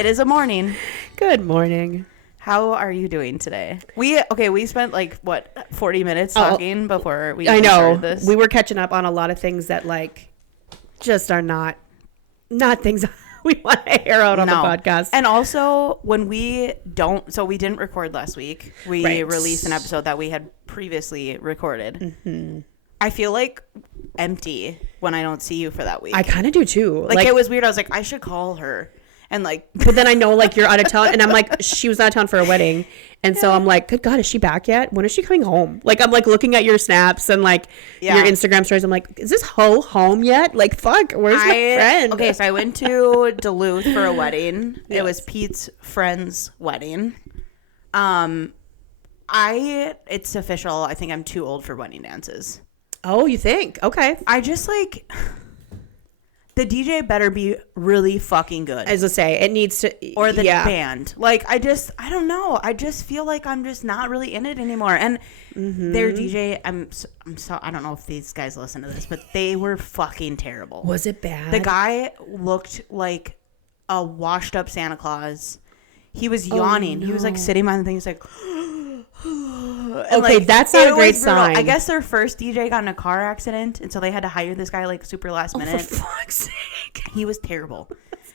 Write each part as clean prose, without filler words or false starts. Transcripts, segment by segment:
It is a morning. Good morning. How are you doing today? We spent 40 minutes talking before we started this. We were catching up on a lot of things that just are not things we want to air out on the podcast. And also when we didn't record last week. We released an episode that we had previously recorded. Mm-hmm. I feel empty when I don't see you for that week. I kind of do too. It was weird. I was like, I should call her. And but then I know you're out of town, and I'm she was out of town for a wedding, and so I'm like, good God, is she back yet? When is she coming home? I'm looking at your snaps and your Instagram stories. I'm like, is this hoe home yet? Fuck, where's my friend? Okay, so I went to Duluth for a wedding. Yes. It was Pete's friend's wedding. It's official. I think I'm too old for wedding dances. Oh, you think? Okay. I just the DJ better be really fucking good. As I say, it needs to, or the band. I don't know. I just feel like I'm just not really in it anymore. And their DJ, I'm so I don't know if these guys listen to this, but they were fucking terrible. Was it bad? The guy looked like a washed up Santa Claus. He was yawning. Oh, no. He was sitting behind the thing. He's like. Okay, that's not a great sign. I guess their first DJ got in a car accident, and so they had to hire this guy super last minute. For fuck's sake. He was terrible.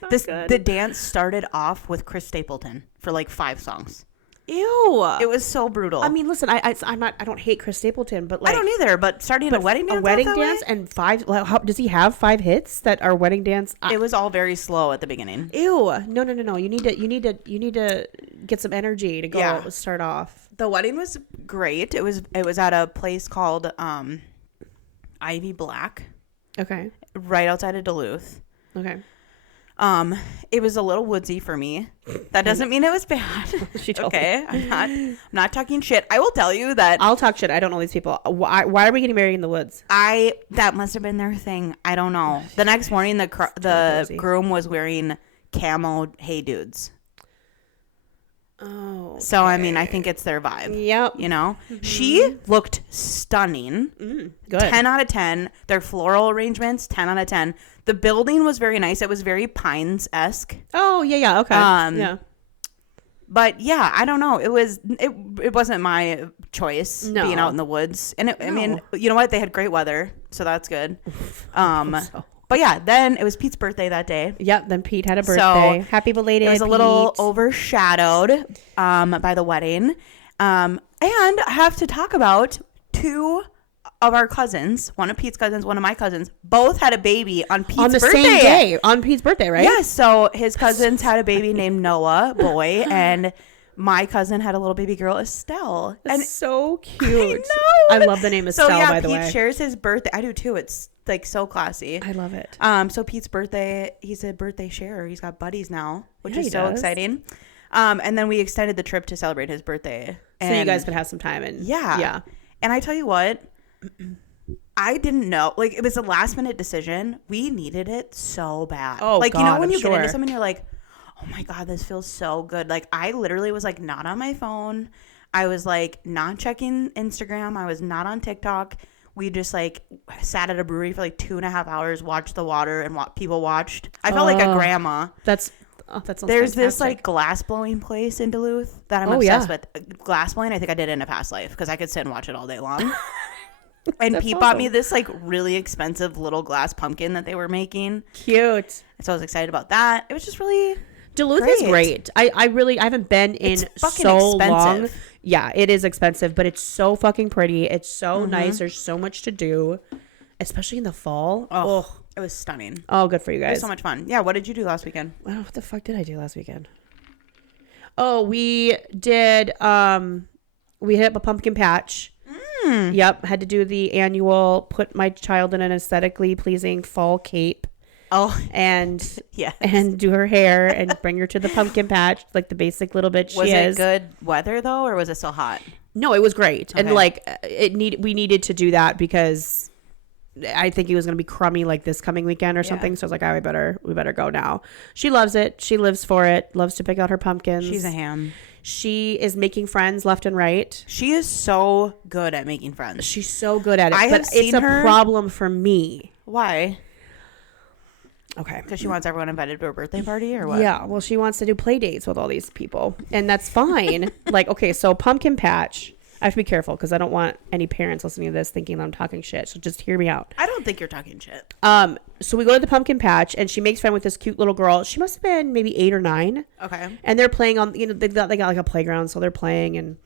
The dance started off with Chris Stapleton for 5 songs. Ew. It was so brutal. I mean, listen, I don't hate Chris Stapleton, but I don't either, but starting a wedding dance. A wedding dance and 5 does he have 5 hits that are wedding dance? It was all very slow at the beginning. Ew. No. You need to get some energy to go start off. The wedding was great. It was at a place called Ivy Black. Okay. Right outside of Duluth. Okay. It was a little woodsy for me. That doesn't mean it was bad. Okay. I'm not talking shit. I will tell you that I'll talk shit. I don't know these people. Why are we getting married in the woods? That must have been their thing. I don't know. The next morning the groom was wearing camo hey dudes. Oh. Okay. So I mean, I think it's their vibe. Yep. You know? Mm-hmm. She looked stunning. Good. 10 out of 10. Their floral arrangements, 10 out of 10. The building was very nice. It was very Pines-esque. Oh, yeah. Okay. Yeah. But yeah, I don't know. It wasn't my choice being out in the woods. And I mean, you know what? They had great weather, so that's good. But yeah, then it was Pete's birthday that day. Yep, then Pete had a birthday. So happy belated. It was a little overshadowed by the wedding. And I have to talk about 2 of our cousins, one of Pete's cousins, one of my cousins, both had a baby on Pete's birthday. On the same day, on Pete's birthday, right? Yes, so his cousins had a baby named Noah, boy, and my cousin had a little baby girl, Estelle. And so cute. I love the name Estelle, by the way. Pete shares his birthday. I do too. It's so classy. I love it. So Pete's birthday, he's a birthday sharer. He's got buddies now, which is so exciting. And then we extended the trip to celebrate his birthday. So you guys could have some time. Yeah. And I tell you what, I didn't know. It was a last minute decision. We needed it so bad. Oh, God, you know when you get into something, you're like, oh my God, this feels so good. I literally was not on my phone. I was not checking Instagram. I was not on TikTok. We just sat at a brewery for 2.5 hours, watched the water, and people watched. I felt like a grandma. There's fantastic. This glass blowing place in Duluth that I'm obsessed with. Glass blowing, I think I did in a past life because I could sit and watch it all day long. And Pete bought me this really expensive little glass pumpkin that they were making. Cute. So I was excited about that. It was just really Duluth is great. I haven't been in so long. Yeah, it is expensive, but it's so fucking pretty. It's so nice. There's so much to do, especially in the fall. Oh, it was stunning. Oh, good for you guys. It was so much fun. Yeah, what did you do last weekend? Well, what the fuck did I do last weekend? Oh, we did, we hit up a pumpkin patch. Yep, had to do the annual put my child in an aesthetically pleasing fall cape. Oh, and and do her hair and bring her to the pumpkin patch, the basic little bitch she is. Was it good weather though, or was it still hot? No, it was great. Okay. And we needed to do that because I think it was going to be crummy this coming weekend or something. So I was like, oh, we better go now. She loves it. She lives for it. Loves to pick out her pumpkins. She's a ham. She is making friends left and right. She is so good at making friends. She's so good at it. But it's a problem for me. Why? Okay. Because she wants everyone invited to her birthday party or what? Yeah. Well, she wants to do play dates with all these people. And that's fine. Like, okay, so pumpkin patch. I have to be careful because I don't want any parents listening to this thinking that I'm talking shit. So just hear me out. I don't think you're talking shit. So we go to the pumpkin patch and she makes friends with this cute little girl. She must have been maybe 8 or 9. Okay. And they're playing on, they got like a playground. So they're playing and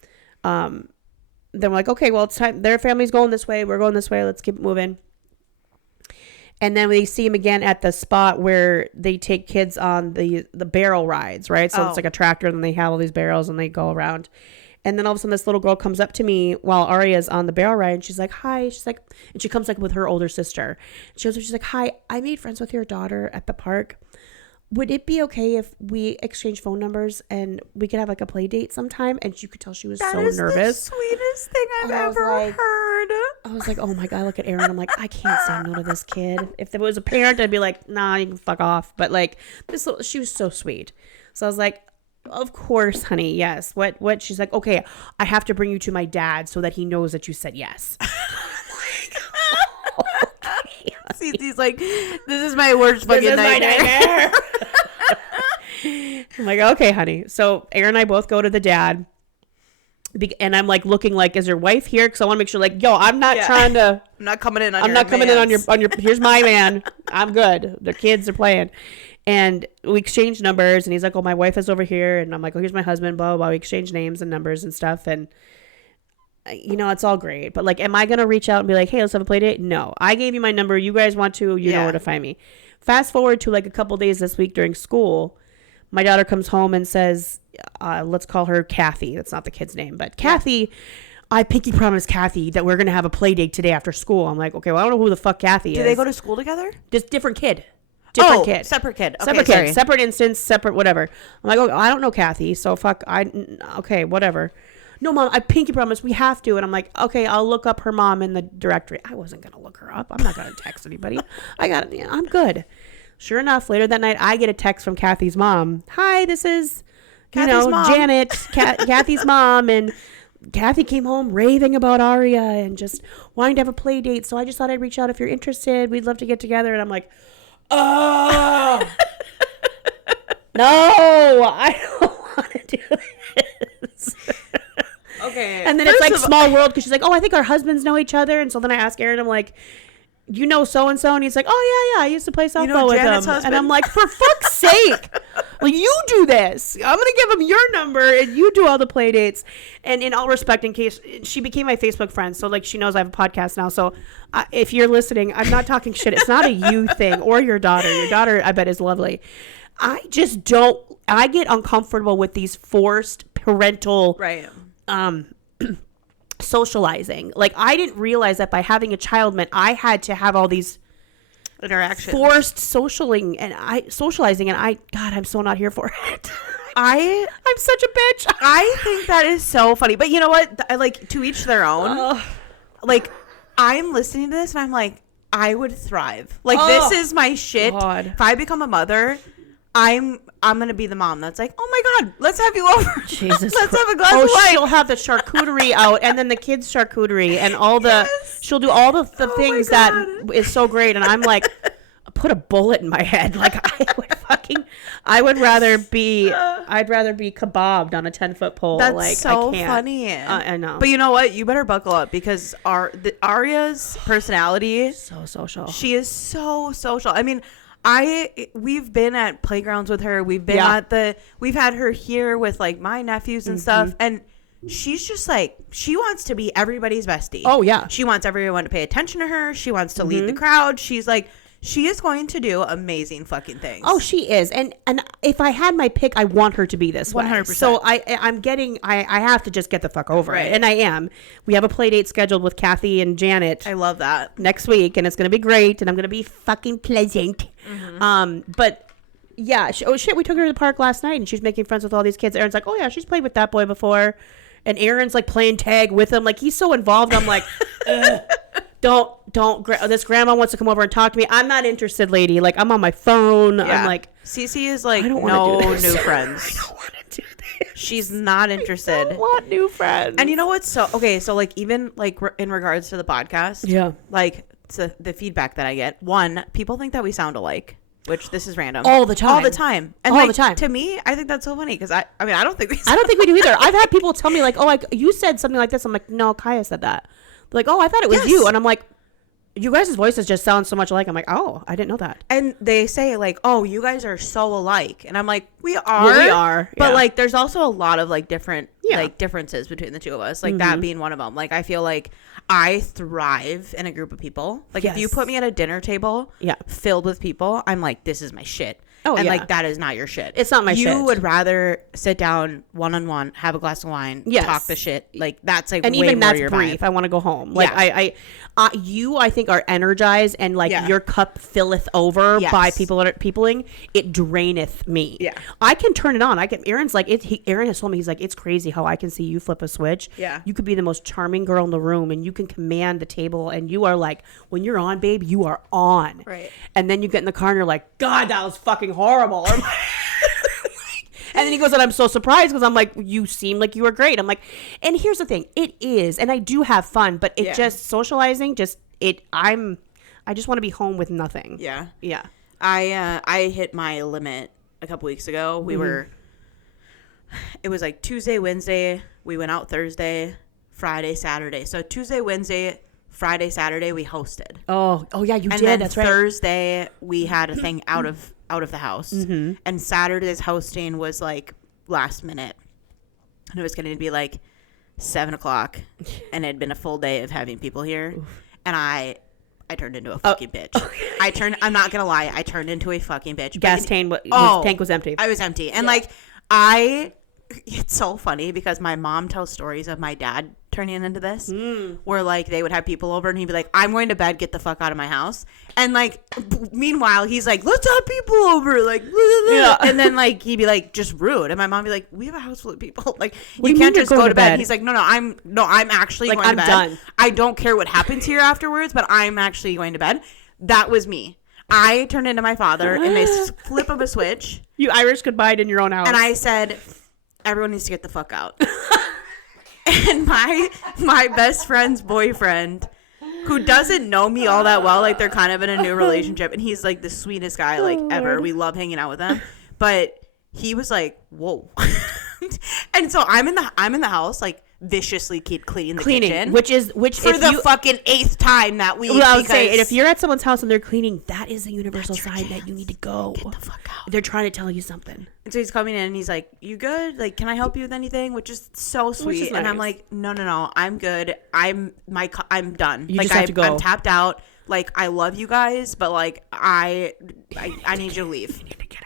then we're like, okay, well, it's time. Their family's going this way. We're going this way. Let's keep it moving. And then we see him again at the spot where they take kids on the barrel rides, right? So it's like a tractor and they have all these barrels and they go around. And then all of a sudden this little girl comes up to me while Aria's on the barrel ride and she's like, hi. She's like, and she comes like with her older sister. She goes, she's like, hi, I made friends with your daughter at the park. Would it be okay if we exchange phone numbers and we could have like a play date sometime? And you could tell she was so nervous. That is the sweetest thing I've ever heard. I was like, oh my God, look at Erin. I'm like, I can't say no to this kid. If there was a parent, I'd be like, nah, you can fuck off. But like she was so sweet. So I was like, of course, honey. Yes. What? She's like, okay, I have to bring you to my dad so that he knows that you said yes. He's like, this is my worst fucking nightmare. I'm like, okay, honey. So Aaron and I both go to the dad. And I'm like looking like, is your wife here? Because I want to make sure, like, yo, I'm not trying to. I'm not coming in on I'm your not coming in on your. Here's my man. I'm good. The kids are playing. And we exchange numbers. And he's like, oh, my wife is over here. And I'm like, oh, here's my husband. Blah, blah, blah. We exchange names and numbers and stuff. And, it's all great. But, like, am I going to reach out and be like, hey, let's have a play date? No. I gave you my number. You guys want to. You know where to find me. Fast forward to, like, a couple days this week during school. My daughter comes home and says, let's call her Kathy. That's not the kid's name. But Kathy, I pinky promised Kathy that we're going to have a play date today after school. I'm like, okay, well, I don't know who the fuck Kathy is. Do they go to school together? Just different kid. Different kid. Separate kid. Okay, separate sorry. kid. Separate instance. Separate whatever. I'm like, oh, I don't know Kathy. So fuck. Okay, whatever. No, Mom, I pinky promise we have to. And I'm like, okay, I'll look up her mom in the directory. I wasn't going to look her up. I'm not going to text anybody. I'm good. Sure enough, later that night, I get a text from Kathy's mom. Hi, this is, mom. Janet, Kathy's mom. And Kathy came home raving about Aria and just wanting to have a play date. So I just thought I'd reach out if you're interested. We'd love to get together. And I'm like, oh, no, I don't want to do this. Okay. And then it's like small world because she's like, oh, I think our husbands know each other. And so then I ask Aaron, I'm like, you know so-and-so? And he's like, oh, yeah, I used to play softball with Janet's him. husband? And I'm like, for fuck's sake. Well, you do this. I'm going to give him your number and you do all the play dates. And in all respect, in case she became my Facebook friend, so like she knows I have a podcast now. So if you're listening, I'm not talking shit. It's not a you thing or your daughter. Your daughter, I bet, is lovely. I just don't, I get uncomfortable with these forced parental socializing. Like, I didn't realize that by having a child meant I had to have all these interactions, forced socializing, and God, I'm so not here for it. I'm such a bitch. I think that is so funny, but you know what? I like, to each their own. Like, I'm listening to this and I'm like, I would thrive. Like, this is my shit. God. If I become a mother, I'm gonna be the mom that's like, oh my God, let's have you over. Jesus, let's have a glass of wine. She'll have the charcuterie out, and then the kids' charcuterie, and all the she'll do all the things that is so great. And I'm like, put a bullet in my head. Like, I'd rather be kebabbed on a 10-foot pole. That's like, so I can't. funny. I know, but you know what? You better buckle up because Aria's personality, so social. She is so social. I mean, we've been at playgrounds with her. We've been we've had her here with like my nephews and stuff. And she's just like, she wants to be everybody's bestie. Oh yeah. She wants everyone to pay attention to her. She wants to lead the crowd. She's like, she is going to do amazing fucking things. Oh, she is. And if I had my pick, I want her to be this way. 100%. So I have to just get the fuck over it. And I am. We have a play date scheduled with Kathy and Janet. I love that. Next week, and it's going to be great, and I'm going to be fucking pleasant. But yeah, we took her to the park last night, and she's making friends with all these kids. Aaron's like, oh yeah, she's played with that boy before. And Aaron's like playing tag with him. Like, he's so involved. I'm like, don't. This grandma wants to come over and talk to me. I'm not interested, lady. Like, I'm on my phone. Yeah. I'm like, CC is like, no new friends. I don't want to do this. She's not interested. I don't want new friends. And you know what's so like, even like in regards to the podcast, like, the feedback that I get, one, people think that we sound alike. which this is random. All the time. All the time. And all like, the time. To me, I think that's so funny because I mean, I don't think I don't think we do either. I've had people tell me like, oh, like you said something like this. I'm like, no, Kiah said that. They're like, oh, I thought it was you. And I'm like, you guys' voices just sound so much alike. I'm like, oh, I didn't know that. And they say like, oh, you guys are so alike. And I'm like, we are. Well, we are. But yeah. like, there's also a lot of like different like differences between the two of us. Like that being one of them. Like, I feel like I thrive in a group of people. Like if you put me at a dinner table filled with people, I'm like, this is my shit. Oh, and like that is not your shit. It's not my shit. You would rather sit down one-on-one, have a glass of wine, talk the shit. Like that's like and way even more that's your brief. vibe. I want to go home. Like I think are energized and like your cup filleth over by peopling. It draineth me. Yeah, I can turn it on. Aaron's like Aaron has told me, he's like, it's crazy how I can see you flip a switch. Yeah, you could be the most charming girl in the room and you can command the table and you are like, when you're on, babe, you are on. Right. And then you get in the car and you're like, God, that was fucking horrible. And then he goes, and I'm so surprised because I'm like, you seem like you were great. I'm like, and here's the thing, it is, and I do have fun, but it just socializing, I just want to be home with nothing. Yeah, yeah. I hit my limit a couple weeks ago. It was like Tuesday, Wednesday. We went out Thursday, Friday, Saturday. So Tuesday, Wednesday, Friday, Saturday, we hosted. Oh yeah, you did. Then that's right. Thursday, we had a thing out of the house, and Saturday's hosting was like last minute, and it was going to be like 7:00, and it had been a full day of having people here, and I turned into a fucking bitch. I'm not gonna lie, I turned into a fucking bitch. Gas tank was empty. I was empty, and it's so funny because my mom tells stories of my dad turning into this, where like they would have people over and he'd be like, I'm going to bed, get the fuck out of my house. And like meanwhile he's like, let's have people over, like and then like he'd be like, just rude. And my mom would be like, we have a house full of people, like you can't just go to bed. He's like, no, I'm actually like, going to bed. Done. I don't care what happens here afterwards, but I'm actually going to bed. That was me. I turned into my father in a flip of a switch. You Irish goodbye in your own house. And I said, everyone needs to get the fuck out. And my best friend's boyfriend, who doesn't know me all that well, like they're kind of in a new relationship, and he's like the sweetest guy like ever. We love hanging out with him, but he was like, whoa. And so I'm in the house like viciously keep cleaning the kitchen, which for the fucking 8th time that week. Well, I would say, and if you're at someone's house and they're cleaning, that is a universal sign that you need to go. Get the fuck out. They're trying to tell you something. And so he's coming in and he's like, you good? Like, can I help you with anything? Which is so sweet. Is nice. And I'm like, no, I'm good. I'm done. You like, just have to go. I'm tapped out. Like, I love you guys, but like I need you to leave. You need to get out.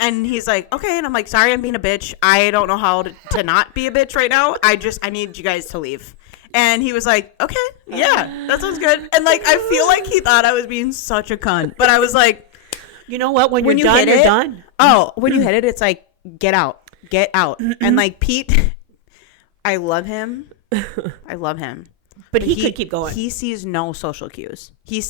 And he's like, okay. And I'm like, sorry, I'm being a bitch. I don't know how to not be a bitch right now. I need you guys to leave. And he was like, okay, yeah, that sounds good. And like, I feel like he thought I was being such a cunt, but I was like, you know what? When you're done, you're done. Oh, when you hit it, it's like, get out. And like Pete, I love him. But he could keep going. He sees no social cues. He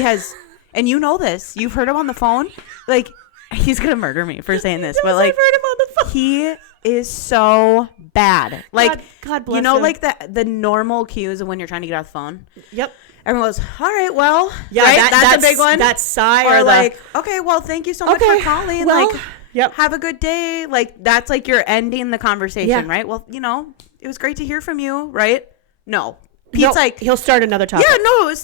has, and you know this, you've heard him on the phone. Like, he's going to murder me for saying this, but like, I've heard him on the phone. He is so bad. Like, God bless you know, him. like the normal cues of when you're trying to get off the phone. Yep. Everyone goes, all right, well, yeah, right? That's a big one. That's sigh or like, okay, well, thank you so much for calling. Well, like, have a good day. Like, that's like you're ending the conversation, right? Well, you know, it was great to hear from you, right? No. Pete's like, he'll start another topic. Yeah, no,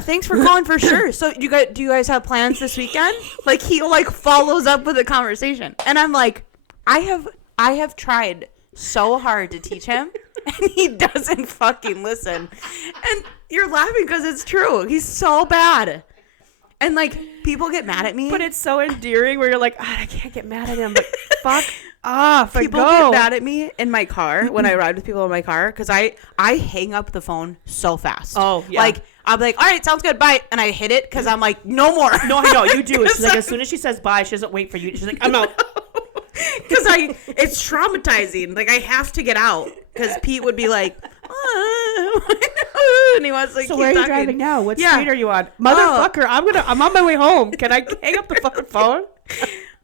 thanks for calling for sure. So do you guys have plans this weekend? Like, he like follows up with a conversation. And I'm like, I have tried so hard to teach him and he doesn't fucking listen. And you're laughing because it's true. He's so bad. And like, people get mad at me. But it's so endearing where you're like, I can't get mad at him, but fuck off. People get mad at me in my car when I ride with people in my car because I hang up the phone so fast. Oh, yeah. Like, I'm like, all right, sounds good, bye. And I hit it because I'm like, no more. No, I know, you do. She's like, as soon as she says bye, she doesn't wait for you. She's like, I'm out. Because it's traumatizing. Like, I have to get out. Because Pete would be like, and he wants to like, so where are you driving now? What street are you on? Motherfucker, I'm on my way home. Can I hang up the fucking phone?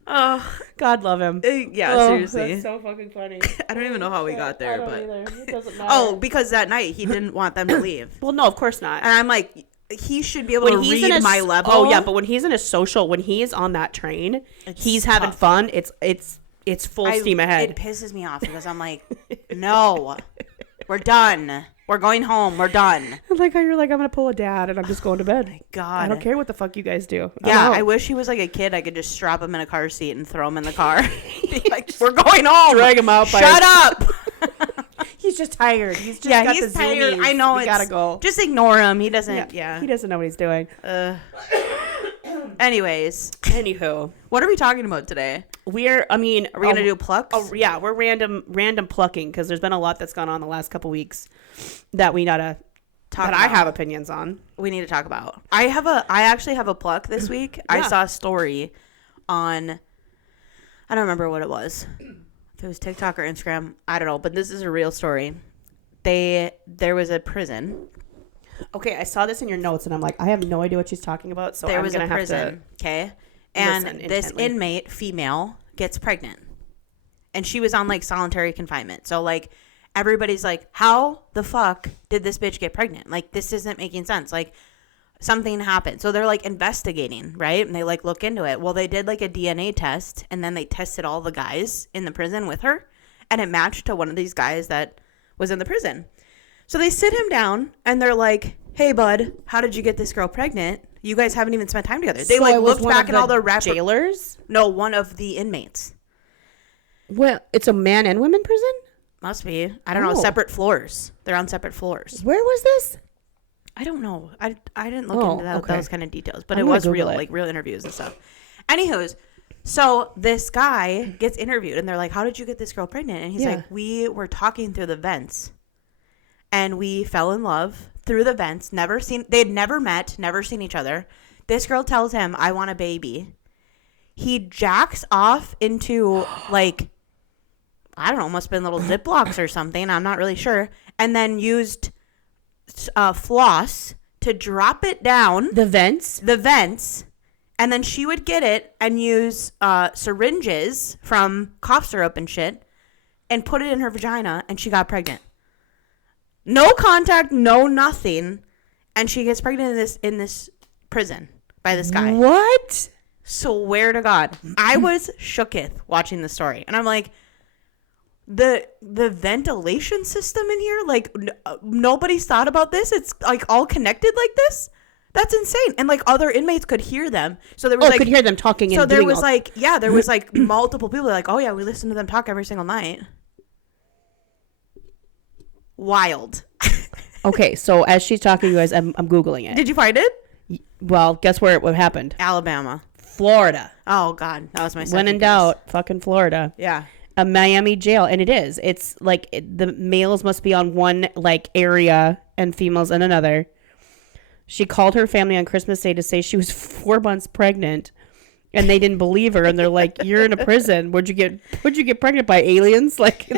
Oh, God love him. Seriously. That's so fucking funny. I don't even know how we got there, but either. It doesn't matter. Oh, because that night he didn't want them to leave. Well, no, of course not. And I'm like, he should be able to read my level. Oh yeah, but when he's in a social, when he is on that train, he's having fun. It's full steam ahead. It pisses me off because I'm like, no, we're done. We're going home. We're done. Like how you're like, I'm gonna pull a dad and I'm just going to bed. Oh my God, I don't care what the fuck you guys do. Yeah, I wish he was like a kid. I could just strap him in a car seat and throw him in the car. Like, we're going home. Drag him out. Shut up. He's just tired. He's just got he's the tired. zoomies. I know. We gotta go. Just ignore him. He doesn't. Yeah. He doesn't know what he's doing. Anyways. Anywho, what are we talking about today? Are we gonna do plucks? Oh yeah, we're random plucking because there's been a lot that's gone on the last couple weeks that we gotta talk about. I have opinions on. We need to talk about. I actually have a pluck this week. Yeah. I saw a story on, I don't remember what it was. If it was TikTok or Instagram, I don't know, but this is a real story. There was a prison. Okay, I saw this in your notes, and I'm like, I have no idea what she's talking about, so there was a prison, okay? And this inmate, female, gets pregnant. And she was on, like, solitary confinement. So, like, everybody's like, how the fuck did this bitch get pregnant? Like, this isn't making sense. Like, something happened. So they're, like, investigating, right? And they, like, look into it. Well, they did, like, a DNA test, and then they tested all the guys in the prison with her, and it matched to one of these guys that was in the prison. So they sit him down, and they're like, hey, bud, how did you get this girl pregnant? You guys haven't even spent time together. They, so like, looked back at all the jailers? No, one of the inmates. Well, it's a man and women prison? Must be. I don't know. Separate floors. They're on separate floors. Where was this? I don't know. I didn't look into those kind of details, but it was real, like real interviews and stuff. Anywho's, so this guy gets interviewed, and they're like, how did you get this girl pregnant? And he's like, we were talking through the vents. And we fell in love through the vents. They'd never met, never seen each other. This girl tells him, I want a baby. He jacks off into, like, I don't know, must have been little Ziplocs or something. I'm not really sure. And then used floss to drop it down. The vents? The vents. And then she would get it and use syringes from cough syrup and shit and put it in her vagina, and she got pregnant. No contact, no nothing, and she gets pregnant in this prison by this guy. What? Swear to God, I was shooketh watching the story, and I'm like, the ventilation system in here, like nobody's thought about this. It's like all connected like this. That's insane. And like other inmates could hear them, so there was could hear them talking. So there was there was like multiple people like, oh yeah, we listen to them talk every single night. Wild. Okay, so as she's talking, you guys, I'm Googling it. Did you find it? Well, guess what happened? Alabama. Florida. Oh, God. That was my second When in doubt, fucking Florida. Yeah. A Miami jail. And it is. It's like the males must be on one like area and females in another. She called her family on Christmas Day to say she was 4 months pregnant. And they didn't believe her. And they're like, you're in a prison. Where'd you get pregnant by aliens? Like...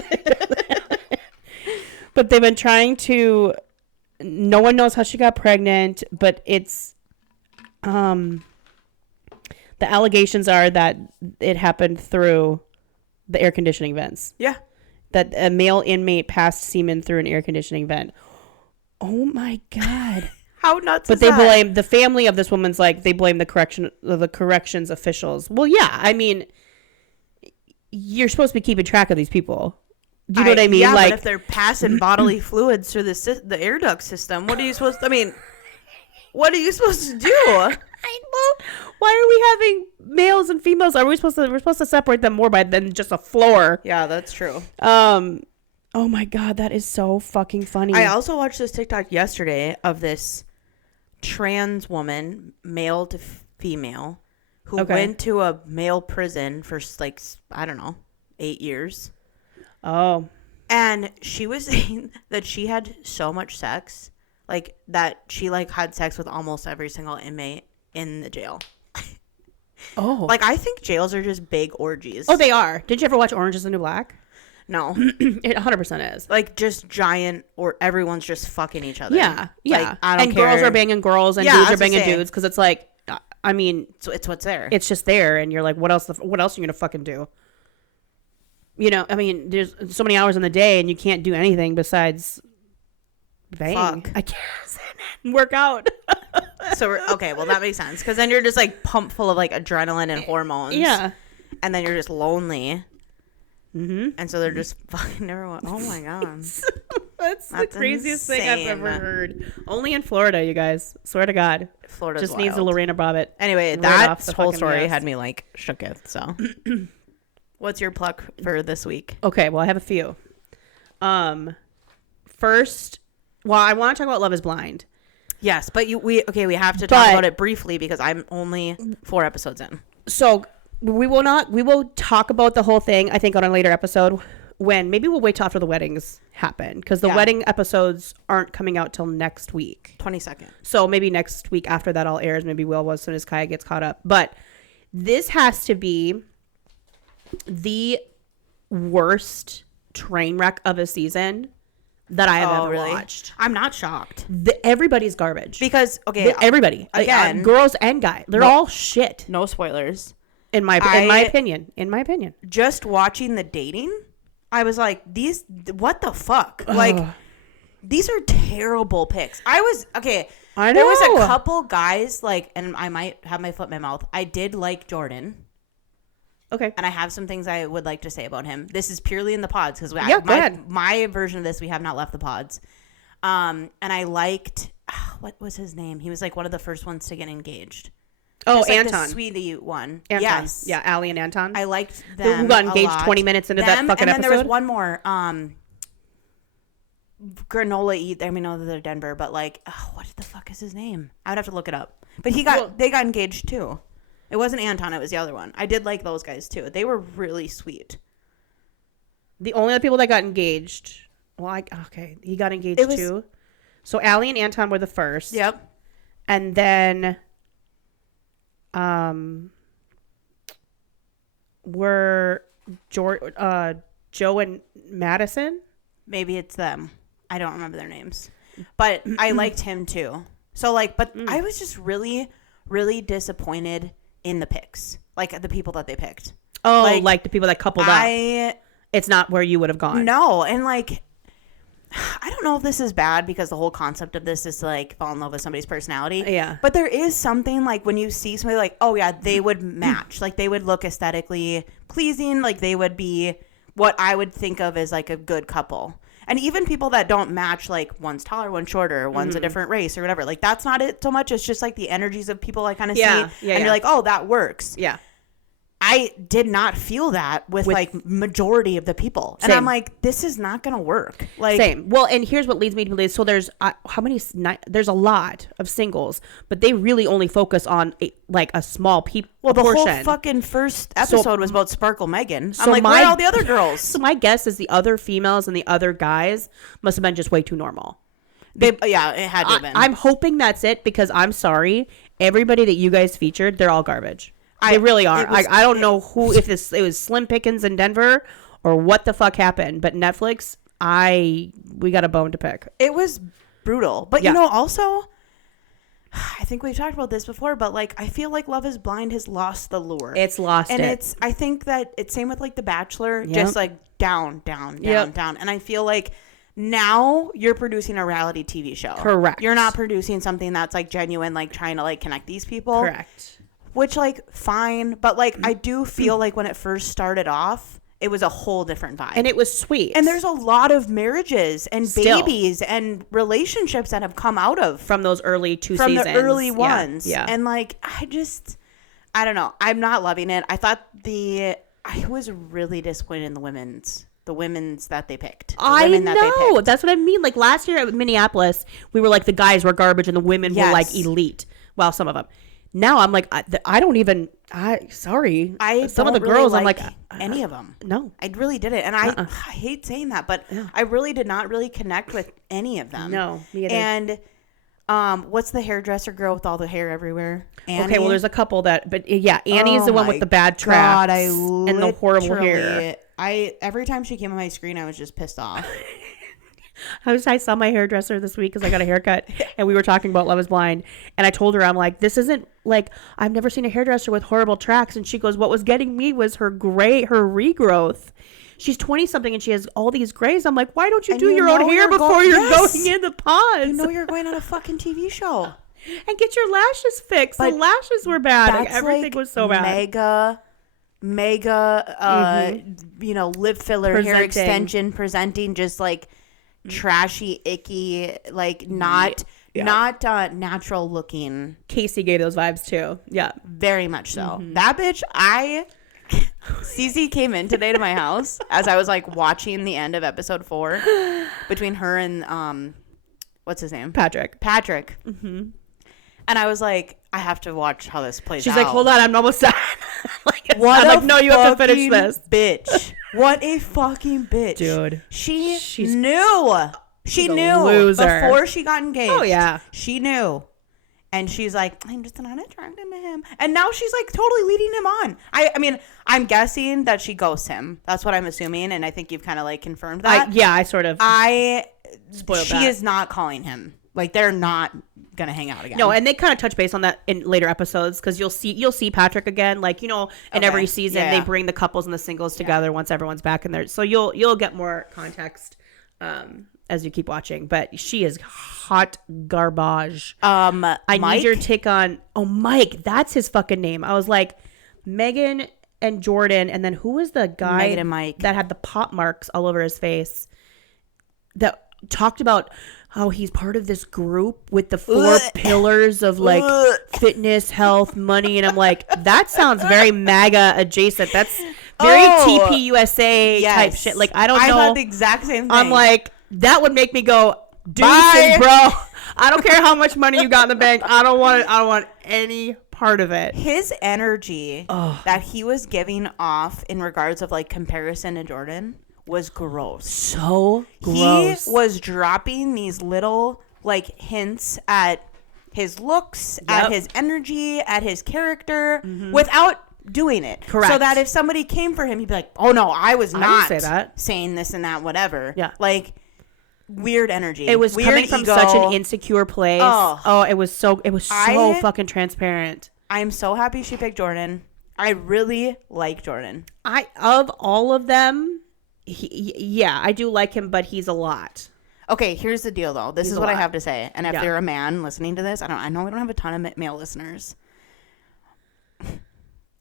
But they've been trying to, no one knows how she got pregnant, but it's, the allegations are that it happened through the air conditioning vents. Yeah. That a male inmate passed semen through an air conditioning vent. Oh my God. How nuts but is that? But they blame, the family of this woman's like, they blame the corrections officials. Well, yeah, I mean, you're supposed to be keeping track of these people. Do you know what I mean? Yeah, like, but if they're passing bodily fluids through the air duct system, what are you supposed to do? I know. Why are we having males and females? We're supposed to separate them more than just a floor. Yeah, that's true. Oh my God, that is so fucking funny. I also watched this TikTok yesterday of this trans woman, male to female, who went to a male prison for like, I don't know, 8 years. Oh. And she was saying that she had so much sex, like that she like had sex with almost every single inmate in the jail. Oh. Like I think jails are just big orgies. Oh, they are. Did you ever watch Orange is the New Black? No. It 100% is. Like just giant, or everyone's just fucking each other. Yeah. Yeah. Like, I don't care. And girls are banging girls and dudes are banging dudes because it's like, I mean. So it's what's there. It's just there. And you're like, what else are you going to fucking do? You know, I mean, there's so many hours in the day and you can't do anything besides bang. Fuck. I can't work out. So okay, well that makes sense because then you're just like pumped full of like adrenaline and hormones. Yeah. And then you're just lonely. Mm-hmm. And so they're just fucking everyone. Oh my god. That's the craziest thing I've ever heard. Only in Florida, you guys. Swear to God. Florida's just wild. needs a Lorena Bobbitt. Anyway, right that the whole story nest. had me like shooketh. So, what's your pluck for this week? Okay, well I have a few. First, well I want to talk about Love Is Blind. Yes, but we have to talk about it briefly because I'm only 4 episodes in. So we will talk about the whole thing I think on a later episode. When maybe we'll wait till after the weddings happen because the wedding episodes aren't coming out till next week, 22nd. So maybe next week after that all airs. Maybe we'll as soon as Kiah gets caught up. But this has to be the worst train wreck of a season that I have ever watched. I'm not shocked. Everybody's garbage Because everybody again, girls and guys, they're all shit. No spoilers. In my opinion. Just watching the dating, I was like, what the fuck? Like, these are terrible picks. I know. There was a couple guys, like, and I might have my foot in my mouth. I did like Jordan. Okay. And I have some things I would like to say about him. This is purely in the pods because my version of this, we have not left the pods. And I liked, what was his name? He was like one of the first ones to get engaged. Oh, like Anton. The sweetie one. Anton. Yes. Yeah, Allie and Anton. I liked them. Who got engaged a lot. 20 minutes into that fucking episode? And then there was one more. Granola eat. I mean, no, they're Denver, but like, what the fuck is his name? I would have to look it up. But they got engaged too. It wasn't Anton. It was the other one. I did like those guys too. They were really sweet. The only other people that got engaged. Well, he got engaged too. So Allie and Anton were the first. Yep. And then, were Joe and Madison? Maybe it's them. I don't remember their names. But I liked him too. So like, but I was just really, really disappointed in the picks. Like the people that they picked. Oh, like the people that coupled up. It's not where you would have gone. No, and like, I don't know if this is bad because the whole concept of this is to like fall in love with somebody's personality. Yeah. But there is something like when you see somebody like, oh yeah, they would match. Like they would look aesthetically pleasing. Like they would be what I would think of as like a good couple. And even people that don't match, like one's taller, one's shorter, one's a different race or whatever. Like that's not it so much. It's just like the energies of people I kind of see. And you're like, oh, that works. Yeah. I did not feel that with like majority of the people. And I'm like, this is not going to work. Like, same. Well, and here's what leads me to believe. So there's there's a lot of singles, but they really only focus on a small portion. Well, the whole fucking first episode was about Sparkle Megan. I'm like, where are all the other girls? So my guess is the other females and the other guys must have been just way too normal. It had to have been. I'm hoping that's it because I'm sorry. Everybody that you guys featured, they're all garbage. They really are. I don't know who, if it was Slim Pickens in Denver or what the fuck happened, but Netflix, we got a bone to pick. It was brutal. But you know, also, I think we've talked about this before, but like, I feel like Love Is Blind has lost the lure. It's lost it. And I think that it's same with like The Bachelor, just like down. And I feel like now you're producing a reality TV show. Correct. You're not producing something that's like genuine, like trying to like connect these people. Correct. Which, like, fine. But, like, I do feel like when it first started off, it was a whole different vibe. And it was sweet. And there's a lot of marriages and babies and relationships that have come out of. From those early seasons. From the early ones. Yeah. And, like, I don't know. I'm not loving it. I thought I was really disappointed in the women's that they picked. I know. That's what I mean. Like, last year at Minneapolis, we were like, the guys were garbage and the women were, like, elite. Well, some of them. Now I'm like, I don't even. Sorry. Some of the girls, I'm like, any of them. No, I really didn't, and I hate saying that, but I really did not really connect with any of them. No, me either. And what's the hairdresser girl with all the hair everywhere? Annie? Okay, well, there's a couple but yeah, Annie is the one with the bad traps and the horrible hair. Every time she came on my screen, I was just pissed off. I saw my hairdresser this week because I got a haircut and we were talking about Love Is Blind and I told her, I'm like, this isn't like, I've never seen a hairdresser with horrible tracks. And she goes, what was getting me was her regrowth. she's 20 something and she has all these grays. I'm like, why don't you And do you your own know hair you're before you're yes. going in the pods? You know you're going on a fucking TV show. And get your lashes fixed. But the lashes were bad. Like, that's everything like was so bad. Mega, you know, lip filler, hair Presenting. extension, presenting just like trashy, icky, like not natural looking. Casey gave those vibes too. Yeah. Very much so. That bitch, CC came in today to my house as I was like watching the end of episode 4 between her and what's his name? Patrick. Mm-hmm. And I was like, I have to watch how this plays out. She's like, hold on, I'm almost done. What I'm like, no, you have to finish this. Bitch. What a fucking bitch. Dude. She's knew. She knew loser. before she got engaged. Oh, yeah. She knew. And she's like, I'm just not attracted to him. And now she's like totally leading him on. I mean, I'm guessing that she ghosts him. That's what I'm assuming. And I think you've kind of like confirmed that. I sort of spoiled she that. is not calling him. Like, they're not going to hang out again. No, and they kind of touch base on that in later episodes because you'll see Patrick again. Like, you know, in every season they bring the couples and the singles together once everyone's back in there. So you'll get more context as you keep watching. But she is hot garbage. I need your take on Mike. That's his fucking name. I was like, Megan and Jordan, and then who was the guy Megan and Mike that had the pop marks all over his face that talked about how he's part of this group with the 4 pillars of like fitness, health, money. And I'm like, that sounds very MAGA adjacent. That's very TPUSA type shit. Like, I don't know. I thought the exact same thing. I'm like, that would make me go, deuces, bro. I don't care how much money you got in the bank. I don't want any part of it. His energy that he was giving off in regards of like comparison to Jordan was gross. So gross. He was dropping these little like hints at his looks, at his energy, at his character without doing it. Correct. So that if somebody came for him, he'd be like, oh no, I was not say that. saying this and that, whatever. Yeah. Like, weird energy. It was weird coming from ego. such an insecure place. Oh, it was so fucking transparent. I'm so happy she picked Jordan. I really like Jordan. Of all of them, I do like him, but he's a lot. Okay, here's the deal though. This is what I have to say. And if you're a man listening to this, I know we don't have a ton of male listeners.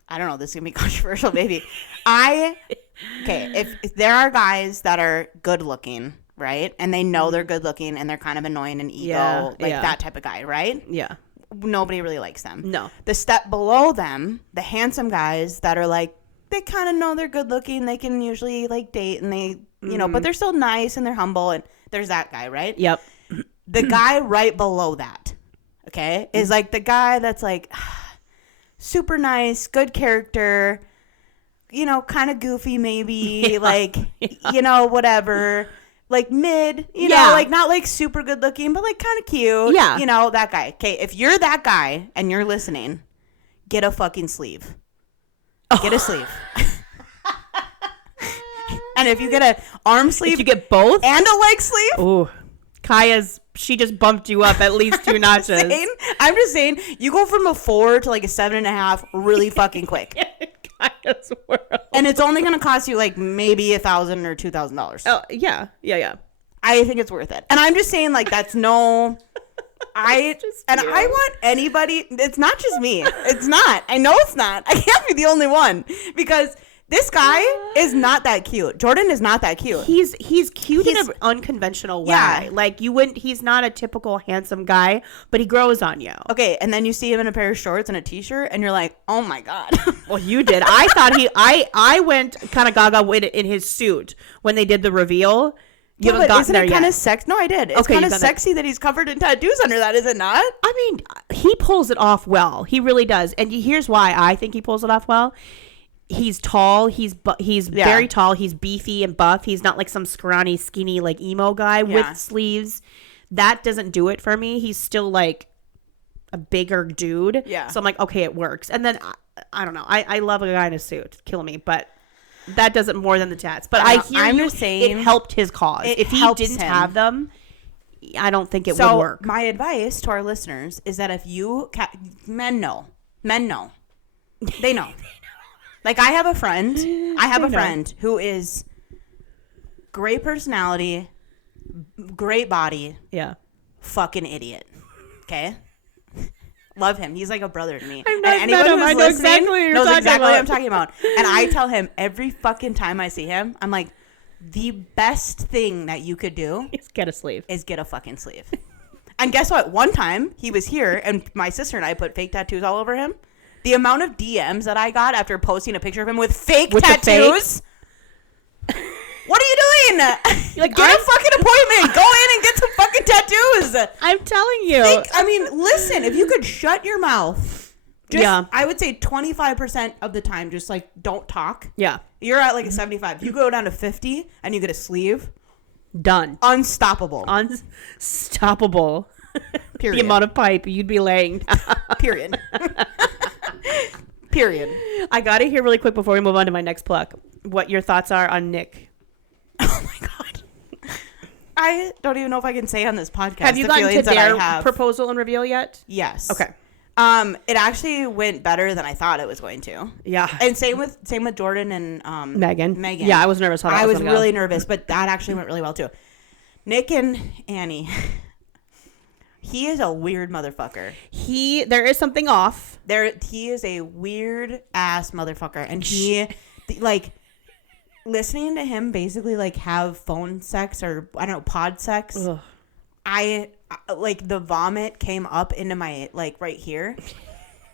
I don't know. This is going to be controversial, baby. If there are guys that are good looking, right? And they know they're good looking and they're kind of annoying and ego, that type of guy, right? Yeah. Nobody really likes them. No. The step below them, the handsome guys that are like, they kind of know they're good looking. They can usually like date and they, you know, but they're still nice and they're humble. And there's that guy, right? Yep. The guy right below that, okay, is like the guy that's like super nice, good character, you know, kind of goofy maybe, you know, whatever, like mid, you know, like not like super good looking, but like kind of cute. Yeah. You know, that guy. Okay, if you're that guy and you're listening, get a fucking sleeve. Get a sleeve. And if you get an arm sleeve. If you get both? And a leg sleeve. Ooh. She just bumped you up at least 2 notches. I'm just saying, you go from a 4 to like a 7.5 really fucking quick. Kiah's world. And it's only going to cost you like maybe $1,000 or $2,000. Oh, yeah. I think it's worth it. And I'm just saying, like, that's no... I want anybody... It's not just me. It's not. I know it's not. I can't be the only one. Because... this guy is not that cute. Jordan is not that cute. He's cute in an unconventional way. Yeah. Like he's not a typical handsome guy, but he grows on you. Okay, and then you see him in a pair of shorts and a t-shirt and you're like, "Oh my god." Well, you did. I thought I went kind of gaga with it in his suit when they did the reveal. You haven't gotten there yet. Kind of sex? No, I did. It's kind of sexy that he's covered in tattoos under that, is it not? I mean, he pulls it off well. He really does. And here's why I think he pulls it off well. He's tall. He's very tall. He's beefy and buff. He's not like some scrawny, skinny, like emo guy with sleeves. That doesn't do it for me. He's still like a bigger dude. Yeah. So I'm like, okay, it works. And then I don't know. I love a guy in a suit. Kill me, but that doesn't more than the tats. But I'm just saying it helped his cause. If he didn't have them, I don't think it would work. My advice to our listeners is that if you men know, they know. Like, I have a friend. Who is great personality, great body. Yeah. Fucking idiot. Okay? Love him. He's like a brother to me. I've not met him. I know exactly what you're talking about. What I'm talking about. And I tell him every fucking time I see him, I'm like, the best thing that you could do is get a sleeve. Is get a fucking sleeve. And guess what? One time he was here and my sister and I put fake tattoos all over him. The amount of DMs that I got after posting a picture of him with fake tattoos. What are you doing? You're like, get a fucking appointment. Go in and get some fucking tattoos. I'm telling you. I mean, listen, if you could shut your mouth. I would say 25% of the time, just like don't talk. Yeah. You're at like a 75. You go down to 50 and you get a sleeve. Done. Unstoppable. Unstoppable. Period. The amount of pipe you'd be laying. Period. Period. I got to hear really quick before we move on to my next pluck what your thoughts are on Nick. Oh my God. I don't even know if I can say on this podcast. Have you gotten to their proposal and reveal yet? Yes. Okay. It actually went better than I thought it was going to. Yeah. And same with Jordan and Megan. Yeah, I was nervous how that was really nervous, but that actually went really well too. Nick and Annie. He is a weird motherfucker. There is something off. He is a weird ass motherfucker, and he like listening to him basically like have phone sex or I don't know pod sex. Ugh. I like the vomit came up into my like right here,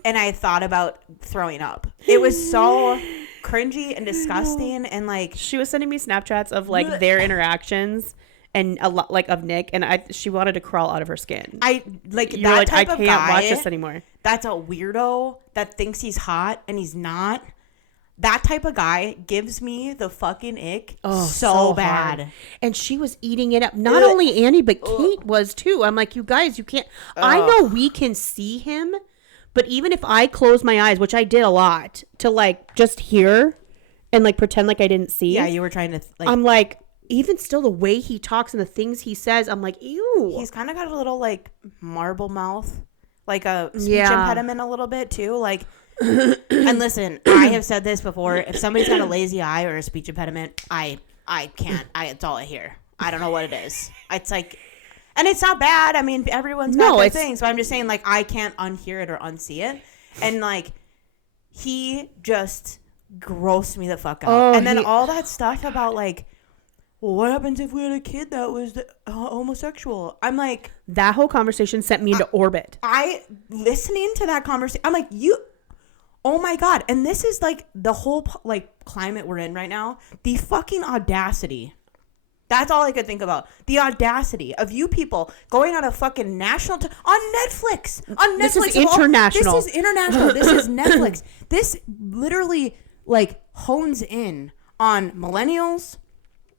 and I thought about throwing up. It was so cringy and disgusting, and like she was sending me Snapchats of like their interactions. And a lot like of Nick, and she wanted to crawl out of her skin. I can't watch this anymore. That's a weirdo that thinks he's hot and he's not. That type of guy gives me the fucking ick so bad. Hard. And she was eating it up. Not only Annie, but Kate was too. I'm like, you guys, you can't. I know we can see him, but even if I close my eyes, which I did a lot, to like just hear and like pretend like I didn't see. Yeah, you were trying to. I'm like. Even still, the way he talks and the things he says, I'm like, ew. He's kind of got a little, like, marble mouth. Like a speech impediment a little bit, too. Like, and listen, I have said this before. If somebody's got a lazy eye or a speech impediment, I can't. It's all I hear. I don't know what it is. It's like, and it's not bad. I mean, everyone's got their things. But I'm just saying, like, I can't unhear it or unsee it. And, like, he just grossed me the fuck out. And then all that stuff about, like, well, what happens if we had a kid that was homosexual? I'm like... That whole conversation sent me into orbit. Listening to that conversation, I'm like, oh my God. And this is like the whole like climate we're in right now. The fucking audacity. That's all I could think about. The audacity of you people going on a fucking national... on Netflix. On Netflix. This is international. This is international. This is Netflix. This literally like hones in on millennials...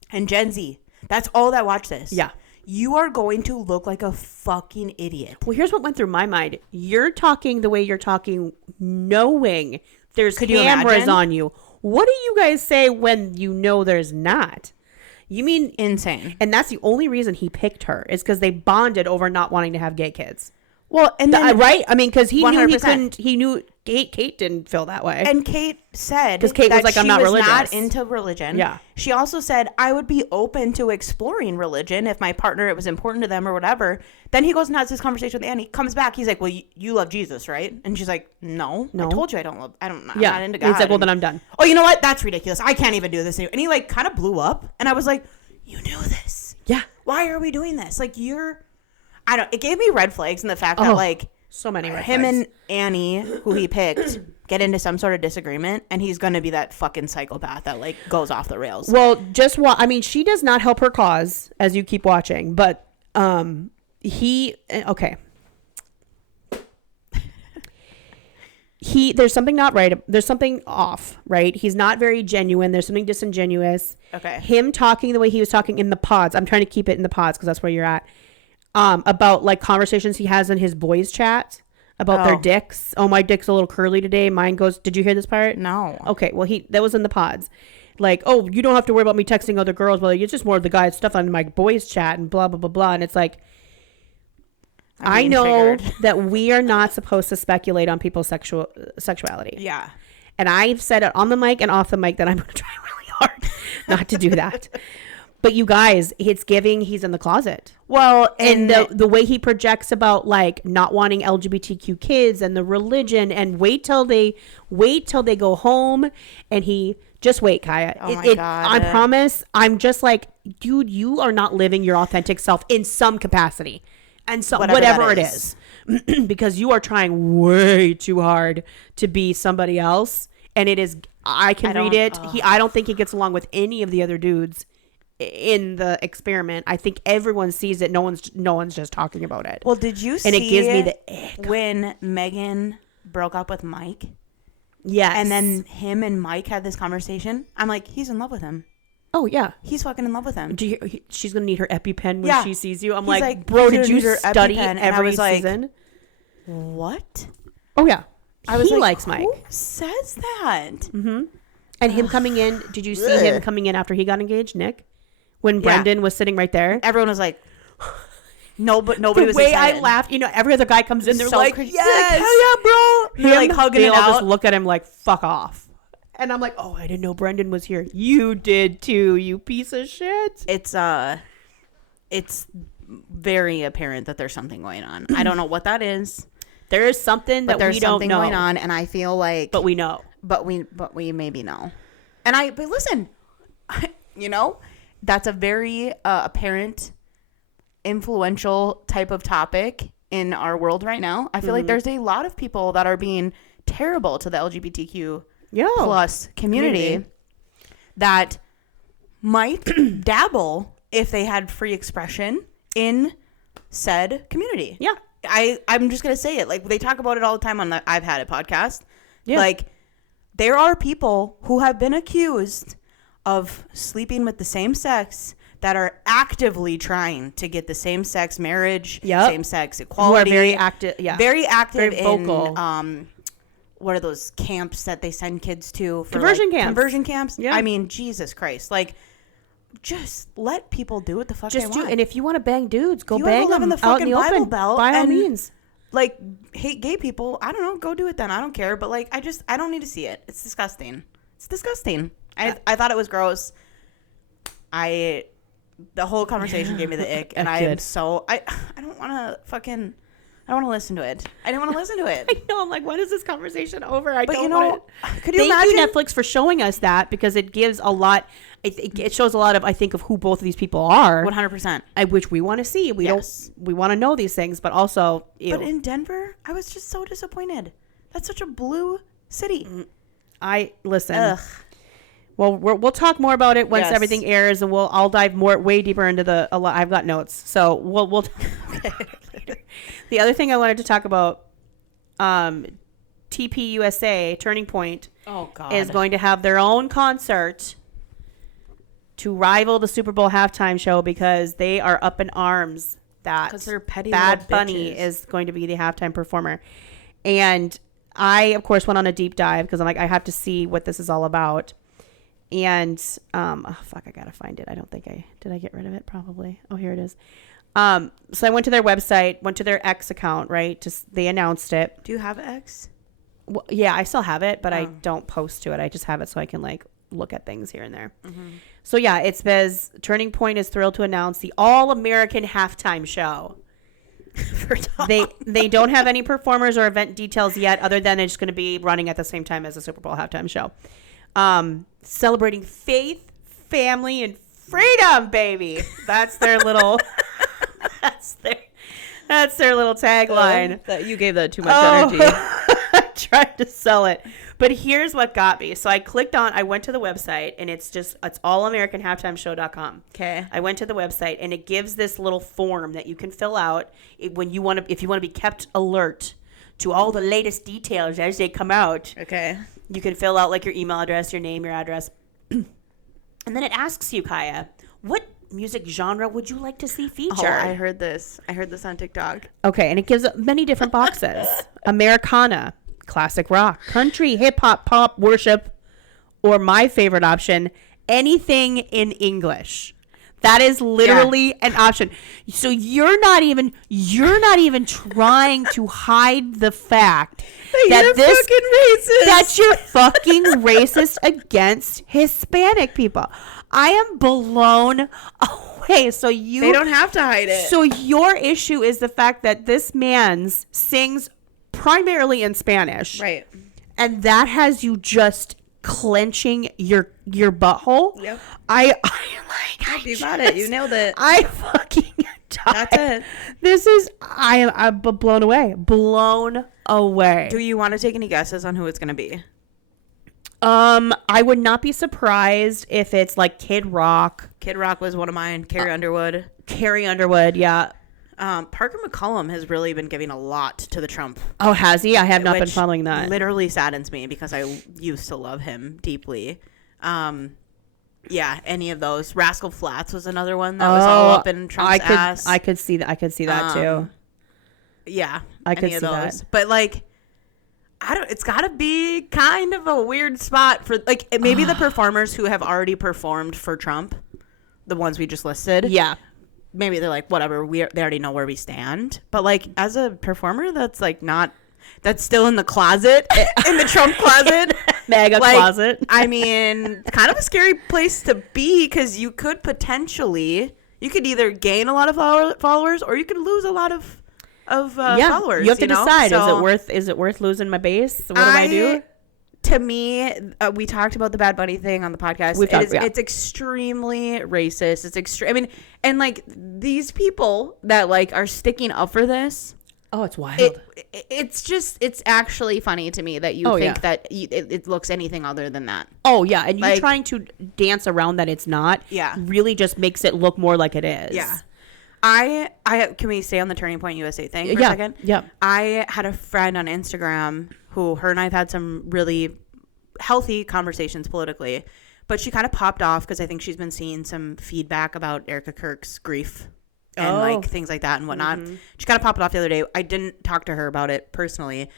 and Gen Z. That's all that watch this. Yeah. You are going to look like a fucking idiot. Well, here's what went through my mind. You're talking the way you're talking, knowing there's cameras on you. What do you guys say when you know there's not? You mean insane. And that's the only reason he picked her is because they bonded over not wanting to have gay kids. Well, and then, right? I mean, because he 100%. knew he couldn't. He knew Kate didn't feel that way. And Kate said because Kate was like, "I'm not religious." Not into religion. Yeah. She also said, "I would be open to exploring religion if my partner it was important to them or whatever." Then he goes and has this conversation with Annie. Comes back, he's like, "Well, you love Jesus, right?" And she's like, "No, I told you I don't love. I'm not into God." He's like, "Well, then I'm done." Oh, you know what? That's ridiculous. I can't even do this anymore. And he like kind of blew up, and I was like, "You knew this? Yeah. Why are we doing this? Like you're." It gave me red flags in the fact that like. So many red him flags. and Annie, who he picked, get into some sort of disagreement, and he's going to be that fucking psychopath that, like, goes off the rails. Well, I mean, she does not help her cause, as you keep watching, but there's something not right. There's something off, right? He's not very genuine. There's something disingenuous. Okay. Him talking the way he was talking in the pods. I'm trying to keep it in the pods because that's where you're at. About like conversations he has in his boys chat about their dicks. Oh, my dick's a little curly today. Mine goes. Did you hear this part? No. Okay. Well, that was in the pods. Like, oh, you don't have to worry about me texting other girls. Well, it's just more of the guys stuff on my boys chat and blah blah blah blah. And it's like, I know that we are not supposed to speculate on people's sexuality. Yeah. And I've said it on the mic and off the mic that I'm going to try really hard not to do that. But you guys, it's giving he's in the closet. Well, and the way he projects about like not wanting LGBTQ kids and the religion, and wait till they go home, and he just wait, Kiah. Oh my God. I promise. I'm just like, dude, you are not living your authentic self in some capacity, and so whatever it is, because you are trying way too hard to be somebody else, and it is. I read it. I don't think he gets along with any of the other dudes in the experiment. I think everyone sees it. No one's just talking about it. Well, did you see? And it gives me the ick. When Megan broke up with Mike? Yes. And then him and Mike had this conversation. I'm like, he's in love with him. Oh yeah, he's fucking in love with him. She's gonna need her EpiPen when she sees you. I'm he's like, bro, did you study every season? Like, what? Oh yeah, he like, likes Mike. Who says that? Mm-hmm. And him coming in. Did you see him coming in after he got engaged, Nick? When Brendan was sitting right there, everyone was like, no, but nobody was excited. The way I laughed, every other guy comes in, they're so like, yes, hell yeah, bro. They're like hugging they it all out. just look at him like, fuck off. And I'm like, oh, I didn't know Brendan was here. You did too, you piece of shit. It's very apparent that there's something going on. I don't know what that is. There is something that we don't know going on, and I feel like, but we know, but we maybe know. But listen, that's a very apparent, influential type of topic in our world right now. I feel like there's a lot of people that are being terrible to the LGBTQ plus community that might dabble if they had free expression in said community. Yeah. I'm just going to say it. Like, they talk about it all the time on the I've Had It podcast. Yeah. Like, there are people who have been accused of sleeping with the same sex that are actively trying to get the same sex marriage, same sex equality. Who are very active, very active, very vocal. In what are those camps that they send kids to? For Conversion camps. Yeah. I mean, Jesus Christ. Like, just let people do what the fuck they want. And if you want to bang dudes, go bang them in the out fucking in the Bible open, Belt by all means. Like, hate gay people, I don't know, go do it then. I don't care. But like, I don't need to see it. It's disgusting. It's disgusting. I thought it was gross. The whole conversation gave me the ick, and I don't want to fucking. I don't want to listen to it. I didn't want to listen to it. I know. I'm like, when is this conversation over? Could you Thank imagine? you, Netflix, for showing us that, because it gives a lot. It shows a lot of, I think, of who both of these people are. 100%. Which we want to see. We want to know these things, but also. But in Denver, I was just so disappointed. That's such a blue city. Listen. Ugh. Well, we'll talk more about it once everything airs, and I'll dive way deeper into I've got notes, so we'll later. The other thing I wanted to talk about, TPUSA, Turning Point, is going to have their own concert to rival the Super Bowl halftime show, because they are up in arms that they're petty Bad Bunny is going to be the halftime performer. And I, of course, went on a deep dive because I'm like, I have to see what this is all about. And I gotta find it. I don't think did I get rid of it? Probably. Oh, here it is. So I went to their website, went to their X account, right? They announced it. Do you have X? Well, yeah, I still have it, but I don't post to it. I just have it so I can like look at things here and there. Mm-hmm. So yeah, it says Turning Point is thrilled to announce the All-American Halftime Show. They don't have any performers or event details yet, other than it's going to be running at the same time as the Super Bowl halftime show. Celebrating faith, family, and freedom, baby. That's their little. That's their little tagline. You gave that too much energy. I tried to sell it, but here's what got me. So I went to the website, and it's allamericanhalftimeshow.com. Okay. I went to the website, and it gives this little form that you can fill out if you want to be kept alert to all the latest details as they come out. Okay. You can fill out like your email address, your name, your address. And then it asks you, Kiah, what music genre would you like to see featured? Oh, I heard this on TikTok. Okay, and it gives many different boxes. Americana, classic rock, country, hip hop, pop, worship, or my favorite option, anything in English. That is literally an option. So you're not even trying to hide the fact that you're fucking racist against Hispanic people. I am blown away. So they don't have to hide it. So your issue is the fact that this man sings primarily in Spanish. Right. And that has you just clenching your butthole. Yep. I You got it. You nailed it. I fucking died. That's it. I'm blown away. Blown away. Do you want to take any guesses on who it's going to be? I would not be surprised if it's like Kid Rock. Kid Rock was one of mine. Carrie Underwood. Yeah. Parker McCollum has really been giving a lot to the Trump. Oh, has he? I have not been following that. Literally saddens me because I used to love him deeply. Yeah, any of those. Rascal Flatts was another one that was all up in Trump's ass. I could see that. I could see that too. Yeah, I could see that. But like, it's got to be kind of a weird spot for like maybe the performers who have already performed for Trump, the ones we just listed. Yeah. Maybe they're like, whatever, they already know where we stand. But like, as a performer that's like that's still in the closet, in the Trump closet. Mega closet. I mean, kind of a scary place to be because you could either gain a lot of followers or you could lose a lot of followers. You have to decide. So, is it worth losing my base? What do I do? To me, we talked about the Bad Bunny thing on the podcast. It's extremely racist. It's extreme. I mean, and like these people that like are sticking up for this. Oh, it's wild. It's actually funny to me that you think that it looks anything other than that. Oh yeah, and you trying to dance around that it's not. Yeah, really just makes it look more like it is. Yeah. I can we stay on the Turning Point USA thing for a second? Yeah. I had a friend on Instagram who her and I've had some really healthy conversations politically, but she kind of popped off because I think she's been seeing some feedback about Erica Kirk's grief and like things like that and whatnot. Mm-hmm. She kind of popped off the other day. I didn't talk to her about it personally,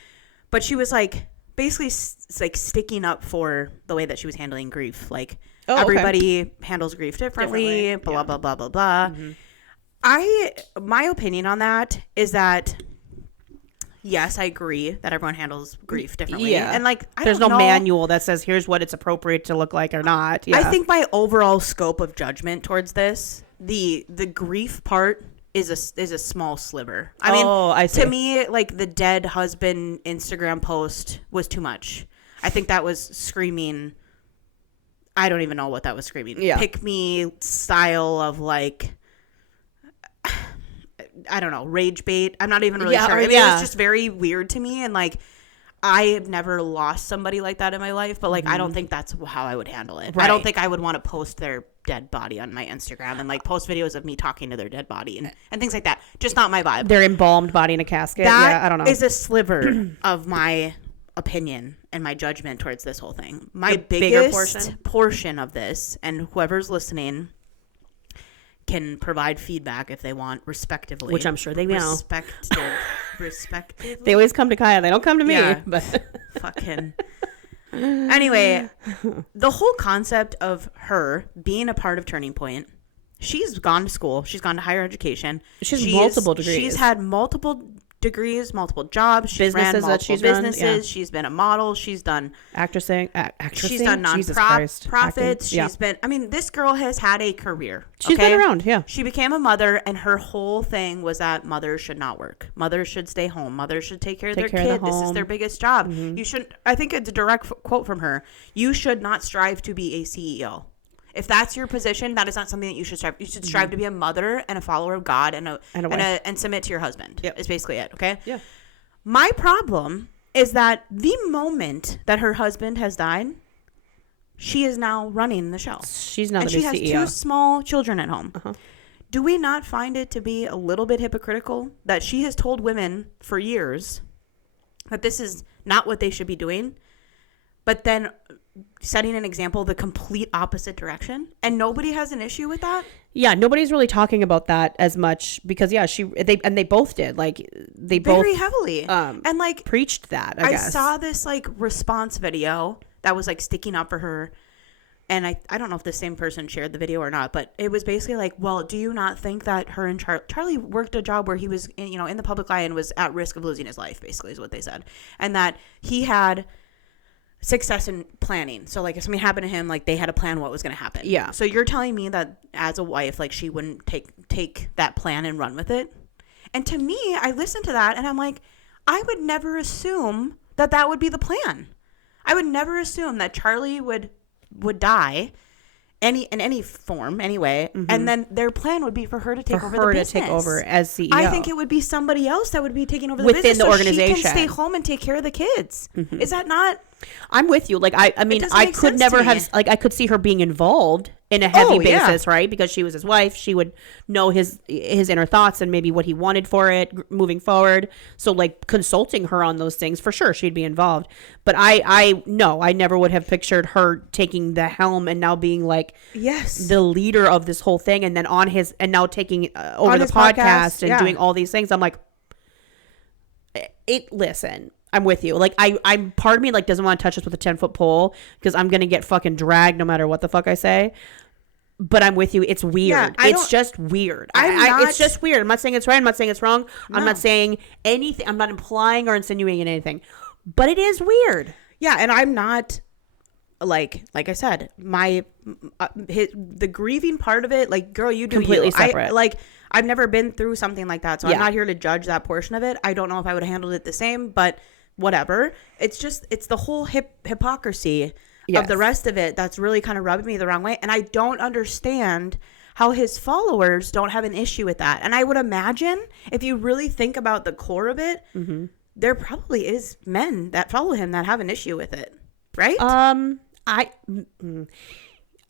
but she was like basically like sticking up for the way that she was handling grief. Like everybody handles grief differently. Blah blah blah blah blah. Mm-hmm. My opinion on that is that yes, I agree that everyone handles grief differently. Yeah. And like there's no manual that says here's what it's appropriate to look like or not. Yeah. I think my overall scope of judgment towards this, the grief part is a small sliver. I mean, I see. To me, like the dead husband Instagram post was too much. I think that was screaming. I don't even know what that was screaming. Yeah. Pick me style of like, I don't know, rage bait. I'm not even really sure. I mean, it was just very weird to me. And like, I have never lost somebody like that in my life, but like, I don't think that's how I would handle it. Right. I don't think I would want to post their dead body on my Instagram and like post videos of me talking to their dead body and things like that. Just not my vibe. Their embalmed body in a casket. I don't know. Is a sliver of my opinion and my judgment towards this whole thing. My biggest portion of this, and whoever's listening can provide feedback if they want, respectively. Which I'm sure they will. Respectively. They always come to Kiah. They don't come to me. Yeah. But fucking. Anyway, the whole concept of her being a part of Turning Point, she's gone to school. She's gone to higher education. She's multiple degrees. She's had multiple degrees, multiple jobs. She's ran multiple businesses. Yeah. She's been a model. She's done actressing. She's done non-profits. She's been. I mean, this girl has had a career. She's been around. Yeah. She became a mother, and her whole thing was that mothers should not work. Mothers should stay home. Mothers should take care of their kid. This is their biggest job. Mm-hmm. You shouldn't. I think it's a direct quote from her. You should not strive to be a CEO. If that's your position, that is not something that you should strive. You should strive to be a mother and a follower of God and submit to your husband. Yep. Is basically it. Okay. Yeah. My problem is that the moment that her husband has died, she is now running the show. She's now the CEO. And she has 2 small children at home. Uh-huh. Do we not find it to be a little bit hypocritical that she has told women for years that this is not what they should be doing, but then setting an example the complete opposite direction, and nobody has an issue with that? Yeah, nobody's really talking about that as much because they both did, like they very both heavily and like preached that. I guess. Saw this like response video that was like sticking up for her, and I don't know if the same person shared the video or not, but it was basically like, well, do you not think that her and Charlie worked a job where he was in the public eye and was at risk of losing his life, basically is what they said, and that he had success in planning. So like if something happened to him, like they had a plan what was going to happen. Yeah. So you're telling me that as a wife, like she wouldn't take that plan and run with it? And to me, I listen to that and I'm like, I would never assume that would be the plan. I would never assume that Charlie would die in any form anyway, and then their plan would be for her to take over the business. To take over as CEO. I think it would be somebody else that would be taking over the within business the organization. She can stay home and take care of the kids. Is that not? I'm with you. Like I mean, I could never have like I could see her being involved in a heavy basis, right? Because she was his wife, she would know his inner thoughts and maybe what he wanted for it moving forward. So like consulting her on those things for sure, she'd be involved. But I never would have pictured her taking the helm and now being like the leader of this whole thing, and then now taking over the podcast and doing all these things. I'm like, listen. I'm with you. Like I'm part of me like doesn't want to touch this with a 10-foot pole because I'm gonna get fucking dragged no matter what the fuck I say. But I'm with you. It's weird. It's just weird. It's just weird. I'm not saying it's right. I'm not saying it's wrong. No. I'm not saying anything. I'm not implying or insinuating anything. But it is weird. Yeah, and I'm not like I said, the grieving part of it. Like, girl, you do completely separate. I've never been through something like that, so I'm not here to judge that portion of it. I don't know if I would have handled it the same, but whatever. It's the whole hypocrisy of the rest of it that's really kind of rubbing me the wrong way. And I don't understand how his followers don't have an issue with that. And I would imagine if you really think about the core of it, there probably is men that follow him that have an issue with it, right?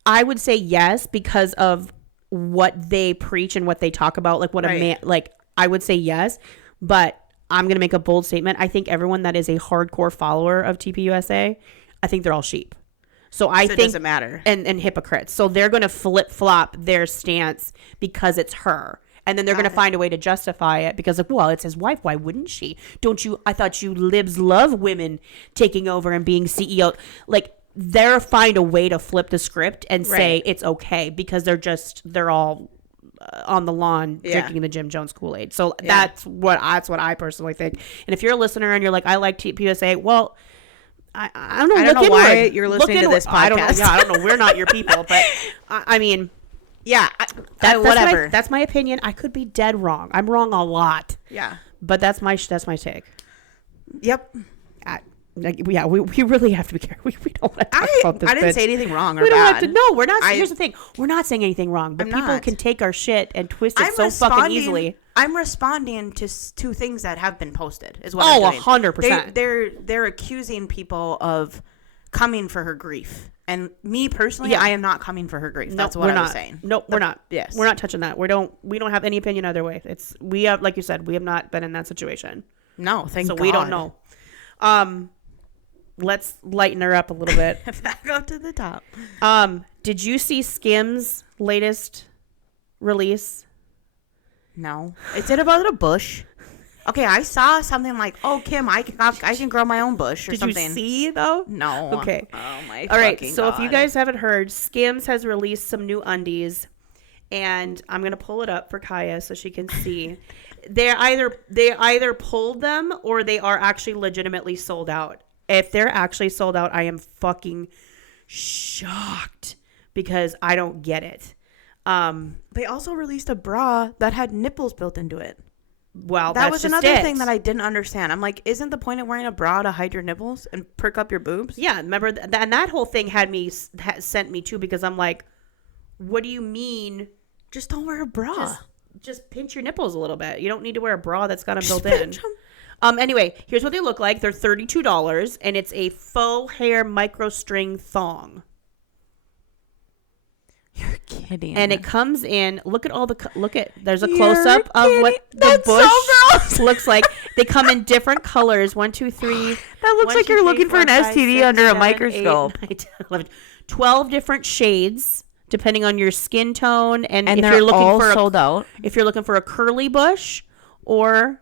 I would say yes, because of what they preach and what they talk about, like what a man, like I would say yes, but I'm going to make a bold statement. I think everyone that is a hardcore follower of TPUSA, I think they're all sheep. So I think it doesn't matter. And hypocrites. So they're going to flip-flop their stance because it's her. And then they're going to find a way to justify it because, like, well, it's his wife. Why wouldn't she? I thought you libs love women taking over and being CEO. Like, they'll find a way to flip the script and say it's okay because they're all on the lawn drinking the Jim Jones Kool-Aid. So that's what I personally think. And if you're a listener and you're like, I like TPUSA, well, I don't know. I don't know why you're listening to this podcast. I don't know. We're not your people, but I mean, whatever. That's my opinion. I could be dead wrong. I'm wrong a lot. Yeah, but that's my take. Yep. We really have to be careful. We don't want to talk about this. I didn't say anything wrong or we bad. Don't have to. No, we're not. Here's the thing. We're not saying anything wrong, but people can take our shit and twist it so fucking easily. I'm responding to things that have been posted. Is what I'm doing. 100%. They're accusing people of coming for her grief, and me personally, I am not coming for her grief. That's what I was saying. No, we're not. Yes, we're not touching that. We don't have any opinion either way. We have, like you said, we have not been in that situation. No, thank God. So we don't know. Let's lighten her up a little bit. Back up to the top. Did you see SKIMS' latest release? No. Is it about a bush? Okay, I saw something like, "Oh, Kim, I can grow my own bush" or something. Did you see though? No. Okay. Oh my. All right. So God. if you guys haven't heard, SKIMS has released some new undies, and I'm gonna pull it up for Kiah so she can see. They either pulled them or they are actually legitimately sold out. If they're actually sold out, I am fucking shocked because I don't get it. They also released a bra that had nipples built into it. Well, that was another thing that I didn't understand. I'm like, isn't the point of wearing a bra to hide your nipples and perk up your boobs? Yeah, remember and that whole thing sent me too, because I'm like, what do you mean? Just don't wear a bra. Just pinch your nipples a little bit. You don't need to wear a bra that's got them built in. Anyway, here's what they look like. They're $32, and it's a faux hair micro string thong. You're kidding. And it comes in. There's a close up of what the bush looks like. They come in different colors. 1, 2, 3. That looks like you're looking for an STD under a microscope. 8, 9, 10, 11, 12 different shades depending on your skin tone, and if you're looking all for sold out. If you're looking for a curly bush, or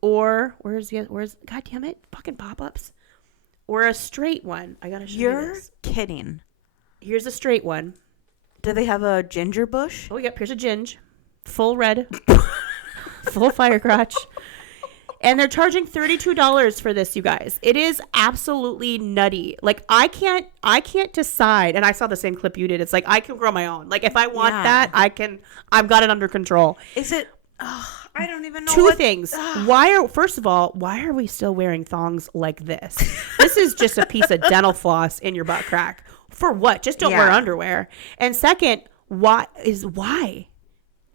where's God damn it, fucking pop-ups, or a straight one. I gotta show you this. You're kidding. Here's a straight one. Do they have a ginger bush? Oh, yep. Here's a ginge. Full red. Full fire crotch. And they're charging $32 for this, you guys. It is absolutely nutty. Like, I can't decide. And I saw the same clip you did. It's like, I can grow my own. Like, if I want that, I've got it under control. Is it? I don't even know. Two things. First of all, why are we still wearing thongs like this? This is just a piece of dental floss in your butt crack. For what? Just don't wear underwear. And second, why?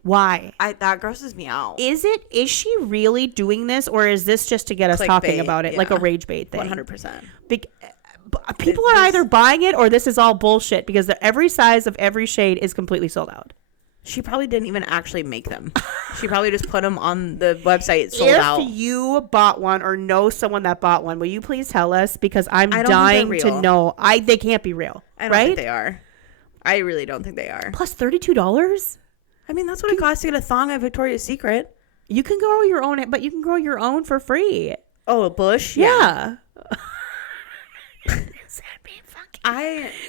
That grosses me out. Is she really doing this, or is this just to get us talking about it, like a rage bait thing? 100%. People are either buying it or this is all bullshit, because every size of every shade is completely sold out. She probably didn't even actually make them. She probably just put them on the website, sold out. If you bought one or know someone that bought one, will you please tell us? Because I'm dying to know. They can't be real. I don't think they are. I really don't think they are. Plus $32? I mean, that's what it costs to get a thong at Victoria's Secret. You can grow your own, but you can grow your own for free. Oh, a bush? Yeah.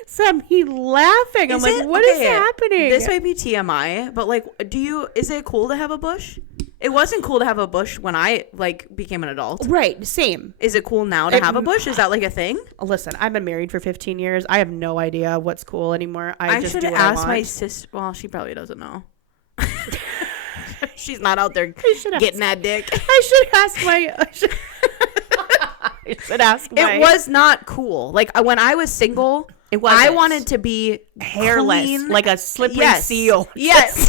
Sam, he laughing. I'm like, what is happening? This might be TMI, but like, is it cool to have a bush? It wasn't cool to have a bush when I became an adult. Right. Same. Is it cool now to have a bush? Is that like a thing? Listen, I've been married for 15 years. I have no idea what's cool anymore. I just should do what ask I want. My sister. Well, she probably doesn't know. She's not out there getting that dick. I should ask my. It was not cool. Like when I was single, I wanted to be hairless, clean. like a slippery seal. Yes,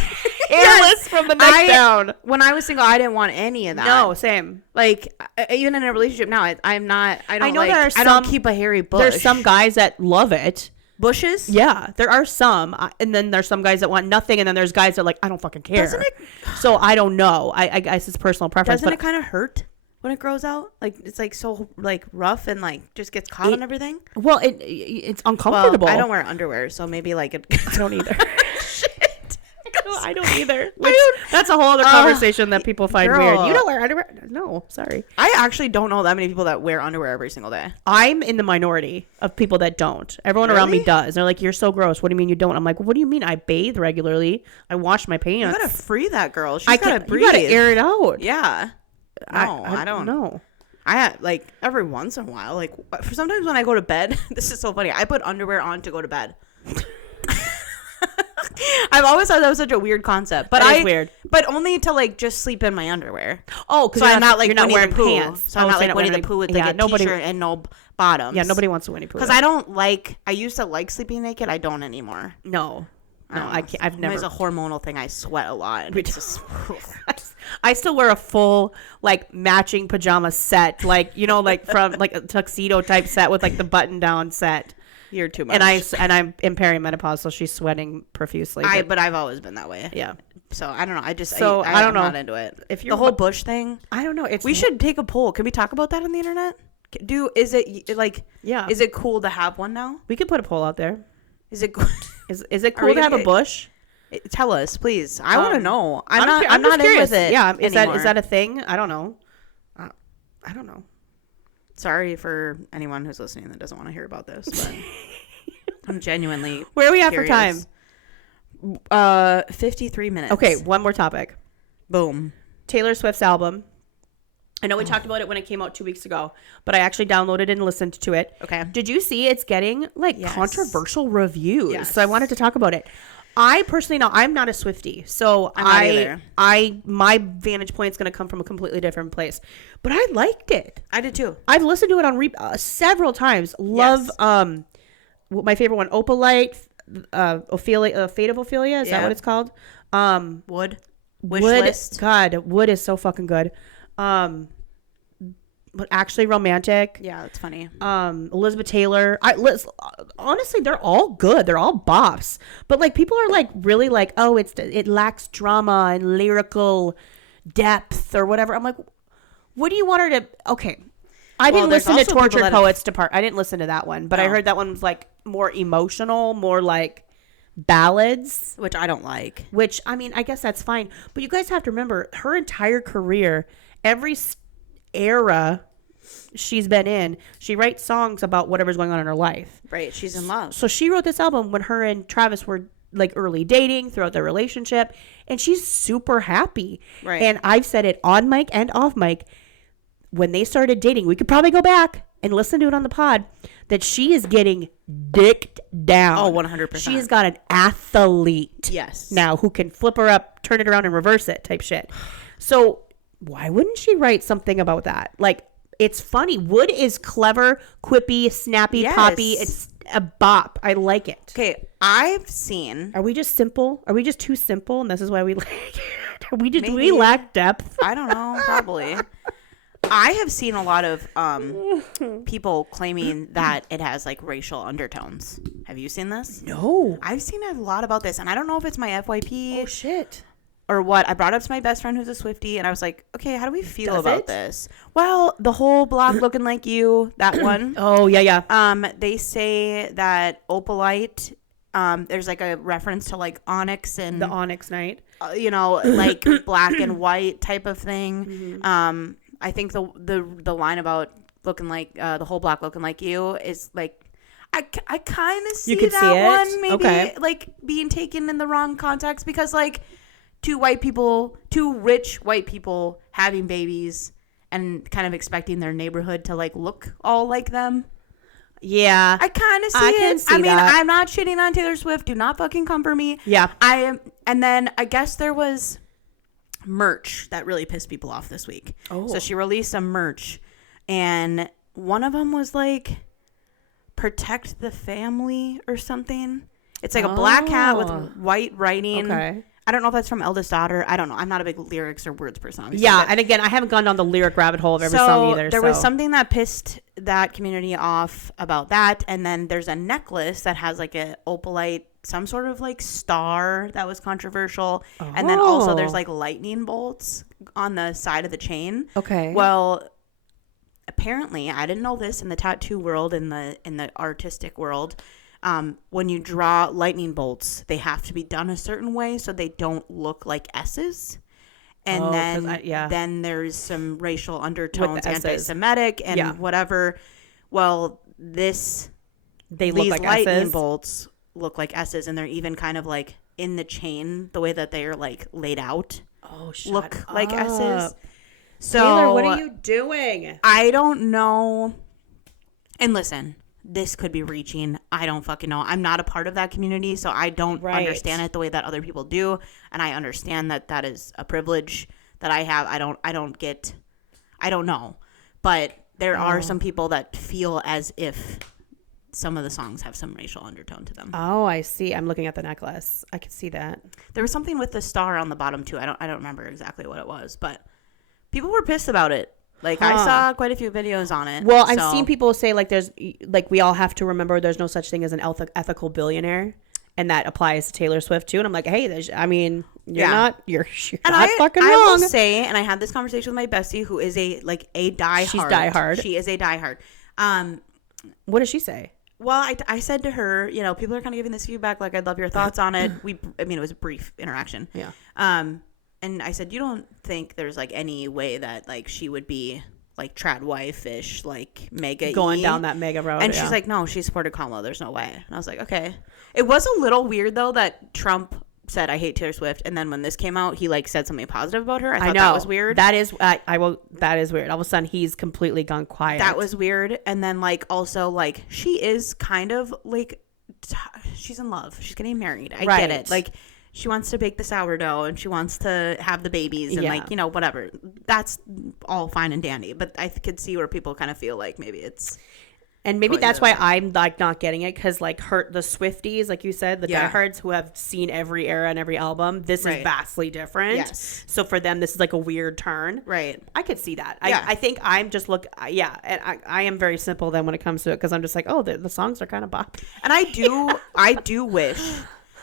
hairless from the neck down. When I was single, I didn't want any of that. No, same. Like even in a relationship now, I'm not. I don't. I don't keep a hairy bush. There's some guys that love it. Bushes? Yeah, there are some, and then there's some guys that want nothing, and then there's guys that are like, I don't fucking care. Doesn't it? So I don't know. I guess it's personal preference. Doesn't it kind of hurt when it grows out? Like it's like so like rough and like just gets caught on everything. Well, it's uncomfortable. Well, I don't wear underwear, so maybe like I don't either. Shit. I don't either. That's a whole other conversation that people find weird. You don't wear underwear? No, sorry. I actually don't know that many people that wear underwear every single day. I'm in the minority of people that don't. Everyone around me does. They're like, you're so gross. What do you mean you don't? I'm like, well, what do you mean? I bathe regularly. I wash my pants. You gotta free that girl. She's gotta breathe. You gotta air it out. Yeah. No, I don't know. I like every once in a while, like for sometimes when I go to bed, this is so funny. I put underwear on to go to bed. I've always thought that was such a weird concept, but it's weird. But only to like just sleep in my underwear. Oh, because so I'm not like you're not wearing pants. So I'm not like Winnie the Pooh with like a t-shirt and no bottoms. Yeah, nobody wants to Winnie Pooh. Because I used to like sleeping naked. I don't anymore. No, I can't. I've never. It's a hormonal thing. I sweat a lot. It's just, I still wear a full like matching pajama set, like like from like a tuxedo type set with like the button down set. You're too much. And I'm in perimenopause, so she's sweating profusely. But I've always been that way. Yeah. So I don't know. I don't know. I'm not into it. If you're the whole bush thing, I don't know. We should take a poll. Can we talk about that on the internet? Is it cool to have one now? We could put a poll out there. Is it is it cool to have a bush? Tell us, please. I want to know. I'm not curious. In with it. Yeah. Is that a thing? I don't know. I don't know. Sorry for anyone who's listening that doesn't want to hear about this, but I'm genuinely Where are we at curious. For time? 53 minutes. Okay, one more topic. Boom. Taylor Swift's album. I know we talked about it when it came out 2 weeks ago, but I actually downloaded it and listened to it. Okay. Did you see it's getting controversial reviews? Yes. So I wanted to talk about it. I personally know I'm not a Swiftie, so my vantage point is going to come from a completely different place. But I liked it. I did too. I've listened to it on several times. Love my favorite one, Opalite, Ophelia, Fate of Ophelia. Is that what it's called? Wood. Wish list. God, Wood is so fucking good. But actually romantic. Yeah, that's funny. Elizabeth Taylor. Honestly, they're all good. They're all bops. But like people are like really like, oh, it lacks drama and lyrical depth or whatever. I'm like, what do you want her to? Okay, I didn't listen to Tortured Poets Depart. I didn't listen to that one, but I heard that one was like more emotional, more like ballads, which I don't like. Which I mean, I guess that's fine. But you guys have to remember, her entire career, every era she's been in, she writes songs about whatever's going on in her life. Right, she's in love. So she wrote this album when her and Travis were like early dating throughout their relationship, and she's super happy. Right. And I've said it on mic and off mic, when they started dating, we could probably go back and listen to it on the pod, that she is getting dicked down. Oh, 100%. She has got an athlete. Yes. Now who can flip her up, turn it around, and reverse it type shit. So why wouldn't she write something about that? Like, it's funny. Wood is clever, quippy, snappy, poppy. It's a bop. I like it. Okay, I've seen. Are we just simple? Are we just too simple, and this is why we like it? Are we just, do we Maybe. lack depth? I don't know. Probably. I have seen a lot of people claiming that it has like racial undertones. Have you seen this? No. I've seen a lot about this, and I don't know if it's my FYP Oh shit. or what. I brought up to my best friend who's a Swiftie, and I was like, okay, how do we feel Does about it? this? Well, the whole block looking like you, that one. Oh yeah. They say that opalite, there's like a reference to like onyx and The Onyx Night. you know, like black and white type of thing. Mm-hmm. I think the line about looking like the whole block looking like you is like, I kind of see could that see it? one maybe Okay. like being taken in the wrong context, because like two rich white people having babies and kind of expecting their neighborhood to like look all like them. Yeah. I kind of see I it. can see I mean, that. I'm not shitting on Taylor Swift. Do not fucking come for me. Yeah. I am. And then I guess there was merch that really pissed people off this week. Oh. So she released some merch, and one of them was like, protect the family or something. It's like a black hat with white writing. Okay. I don't know if that's from Eldest Daughter. I don't know. I'm not a big lyrics or words person, obviously. Yeah, but- and again, I haven't gone down the lyric rabbit hole of every song either. There was something that pissed that community off about that, and then there's a necklace that has like a opalite, some sort of like star that was controversial, and then also there's like lightning bolts on the side of the chain. Okay. Well, apparently, I didn't know this in the tattoo world, in the artistic world. When you draw lightning bolts, they have to be done a certain way so they don't look like S's. And then there's some racial undertones, anti-Semitic and whatever. Well, they look these like lightning S's. bolts look like S's, and they're even kind of like in the chain, the way that they are like laid out. Oh, Look like S's. So Taylor, what are you doing? I don't know. And listen, this could be reaching. I don't fucking know. I'm not a part of that community, so I don't understand it the way that other people do. And I understand that that is a privilege that I have. I don't know. But there are some people that feel as if some of the songs have some racial undertone to them. Oh, I see. I'm looking at the necklace. I can see that. There was something with the star on the bottom too. I don't remember exactly what it was, but people were pissed about it. Like, I saw quite a few videos on it. Well, I've seen people say, like, there's, like, we all have to remember there's no such thing as an ethical billionaire. And that applies to Taylor Swift, too. And I'm like, hey, you're not fucking wrong. I will say, and I had this conversation with my bestie, who is a diehard. She's diehard. She is a diehard. What does she say? Well, I said to her, you know, people are kind of giving this feedback, like, I'd love your thoughts on it. It was a brief interaction. Yeah. And I said, you don't think there's, like, any way that, like, she would be, like, trad wife-ish, like, mega going down that mega road. And she's like, no, she supported Kamala. There's no way. And I was like, okay. It was a little weird, though, that Trump said, I hate Taylor Swift. And then when this came out, he, like, said something positive about her. I thought that was weird. That is, that is weird. All of a sudden, he's completely gone quiet. That was weird. And then, like, also, like, she is kind of, like, she's in love. She's getting married. I get it. Like, she wants to bake the sourdough and she wants to have the babies and like, you know, whatever. That's all fine and dandy. But I could see where people kind of feel like maybe it's. And maybe that's why I'm like not getting it, because like the Swifties, like you said, the diehards who have seen every era and every album, this is vastly different. Yes. So for them, this is like a weird turn. Right. I could see that. Yeah. I think I'm just and I am very simple then when it comes to it, because I'm just like, oh, the songs are kind of bop. And I do wish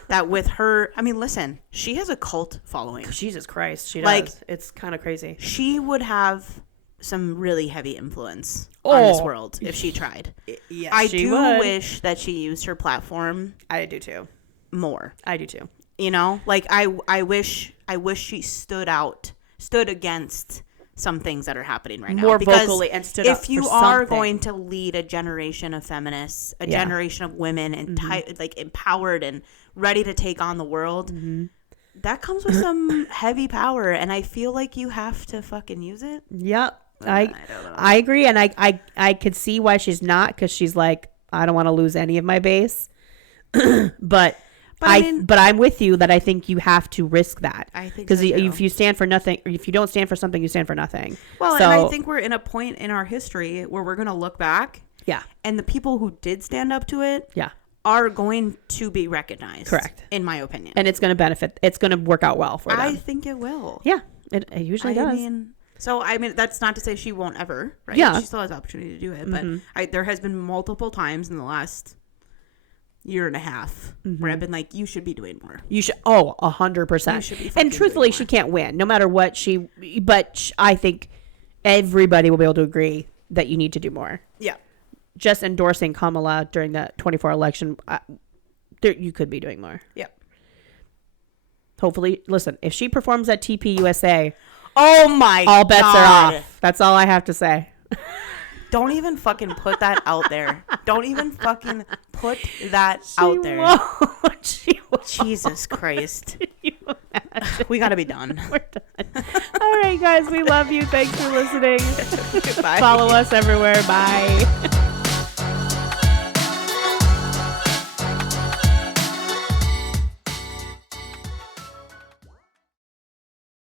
that with her, I mean, listen, she has a cult following. Jesus Christ, she does. Like, it's kind of crazy. She would have some really heavy influence on this world if she tried. Yes, I she do would. wish that she used her platform. I do too. More. I do too. You know, like I wish she stood against some things that are happening right now. More because vocally and stood up if you for are something. going to lead a generation of feminists, a generation of women and like empowered and ready to take on the world, that comes with some heavy power, and I feel like you have to fucking use it. Yep. I agree, and I could see why she's not, because she's like, I don't want to lose any of my base. but I'm with you that I think you have to risk that. I think because so if you stand for nothing, or if you don't stand for something, you stand for nothing. Well, and I think we're in a point in our history where we're going to look back. Yeah. And the people who did stand up to it. Yeah. Are going to be recognized. Correct. In my opinion. And it's going to benefit. It's going to work out well for them. I think it will. Yeah. It usually does. I mean, that's not to say she won't ever, right? Yeah. She still has the opportunity to do it. But there has been multiple times in the last year and a half where I've been like, you should be doing more. You should. Oh, 100%. You should be and truthfully, she can't win no matter what but I think everybody will be able to agree that you need to do more. Yeah. Just endorsing Kamala during the 24 election, you could be doing more. Yeah. Hopefully, listen, if she performs at TPUSA, oh my all bets are off. That's all I have to say. Don't even fucking put that out there. Don't even fucking put that out there. She won't. Jesus Christ. We gotta be done. We're done. All right, guys, we love you. Thanks for listening. Bye. Follow us everywhere. Bye.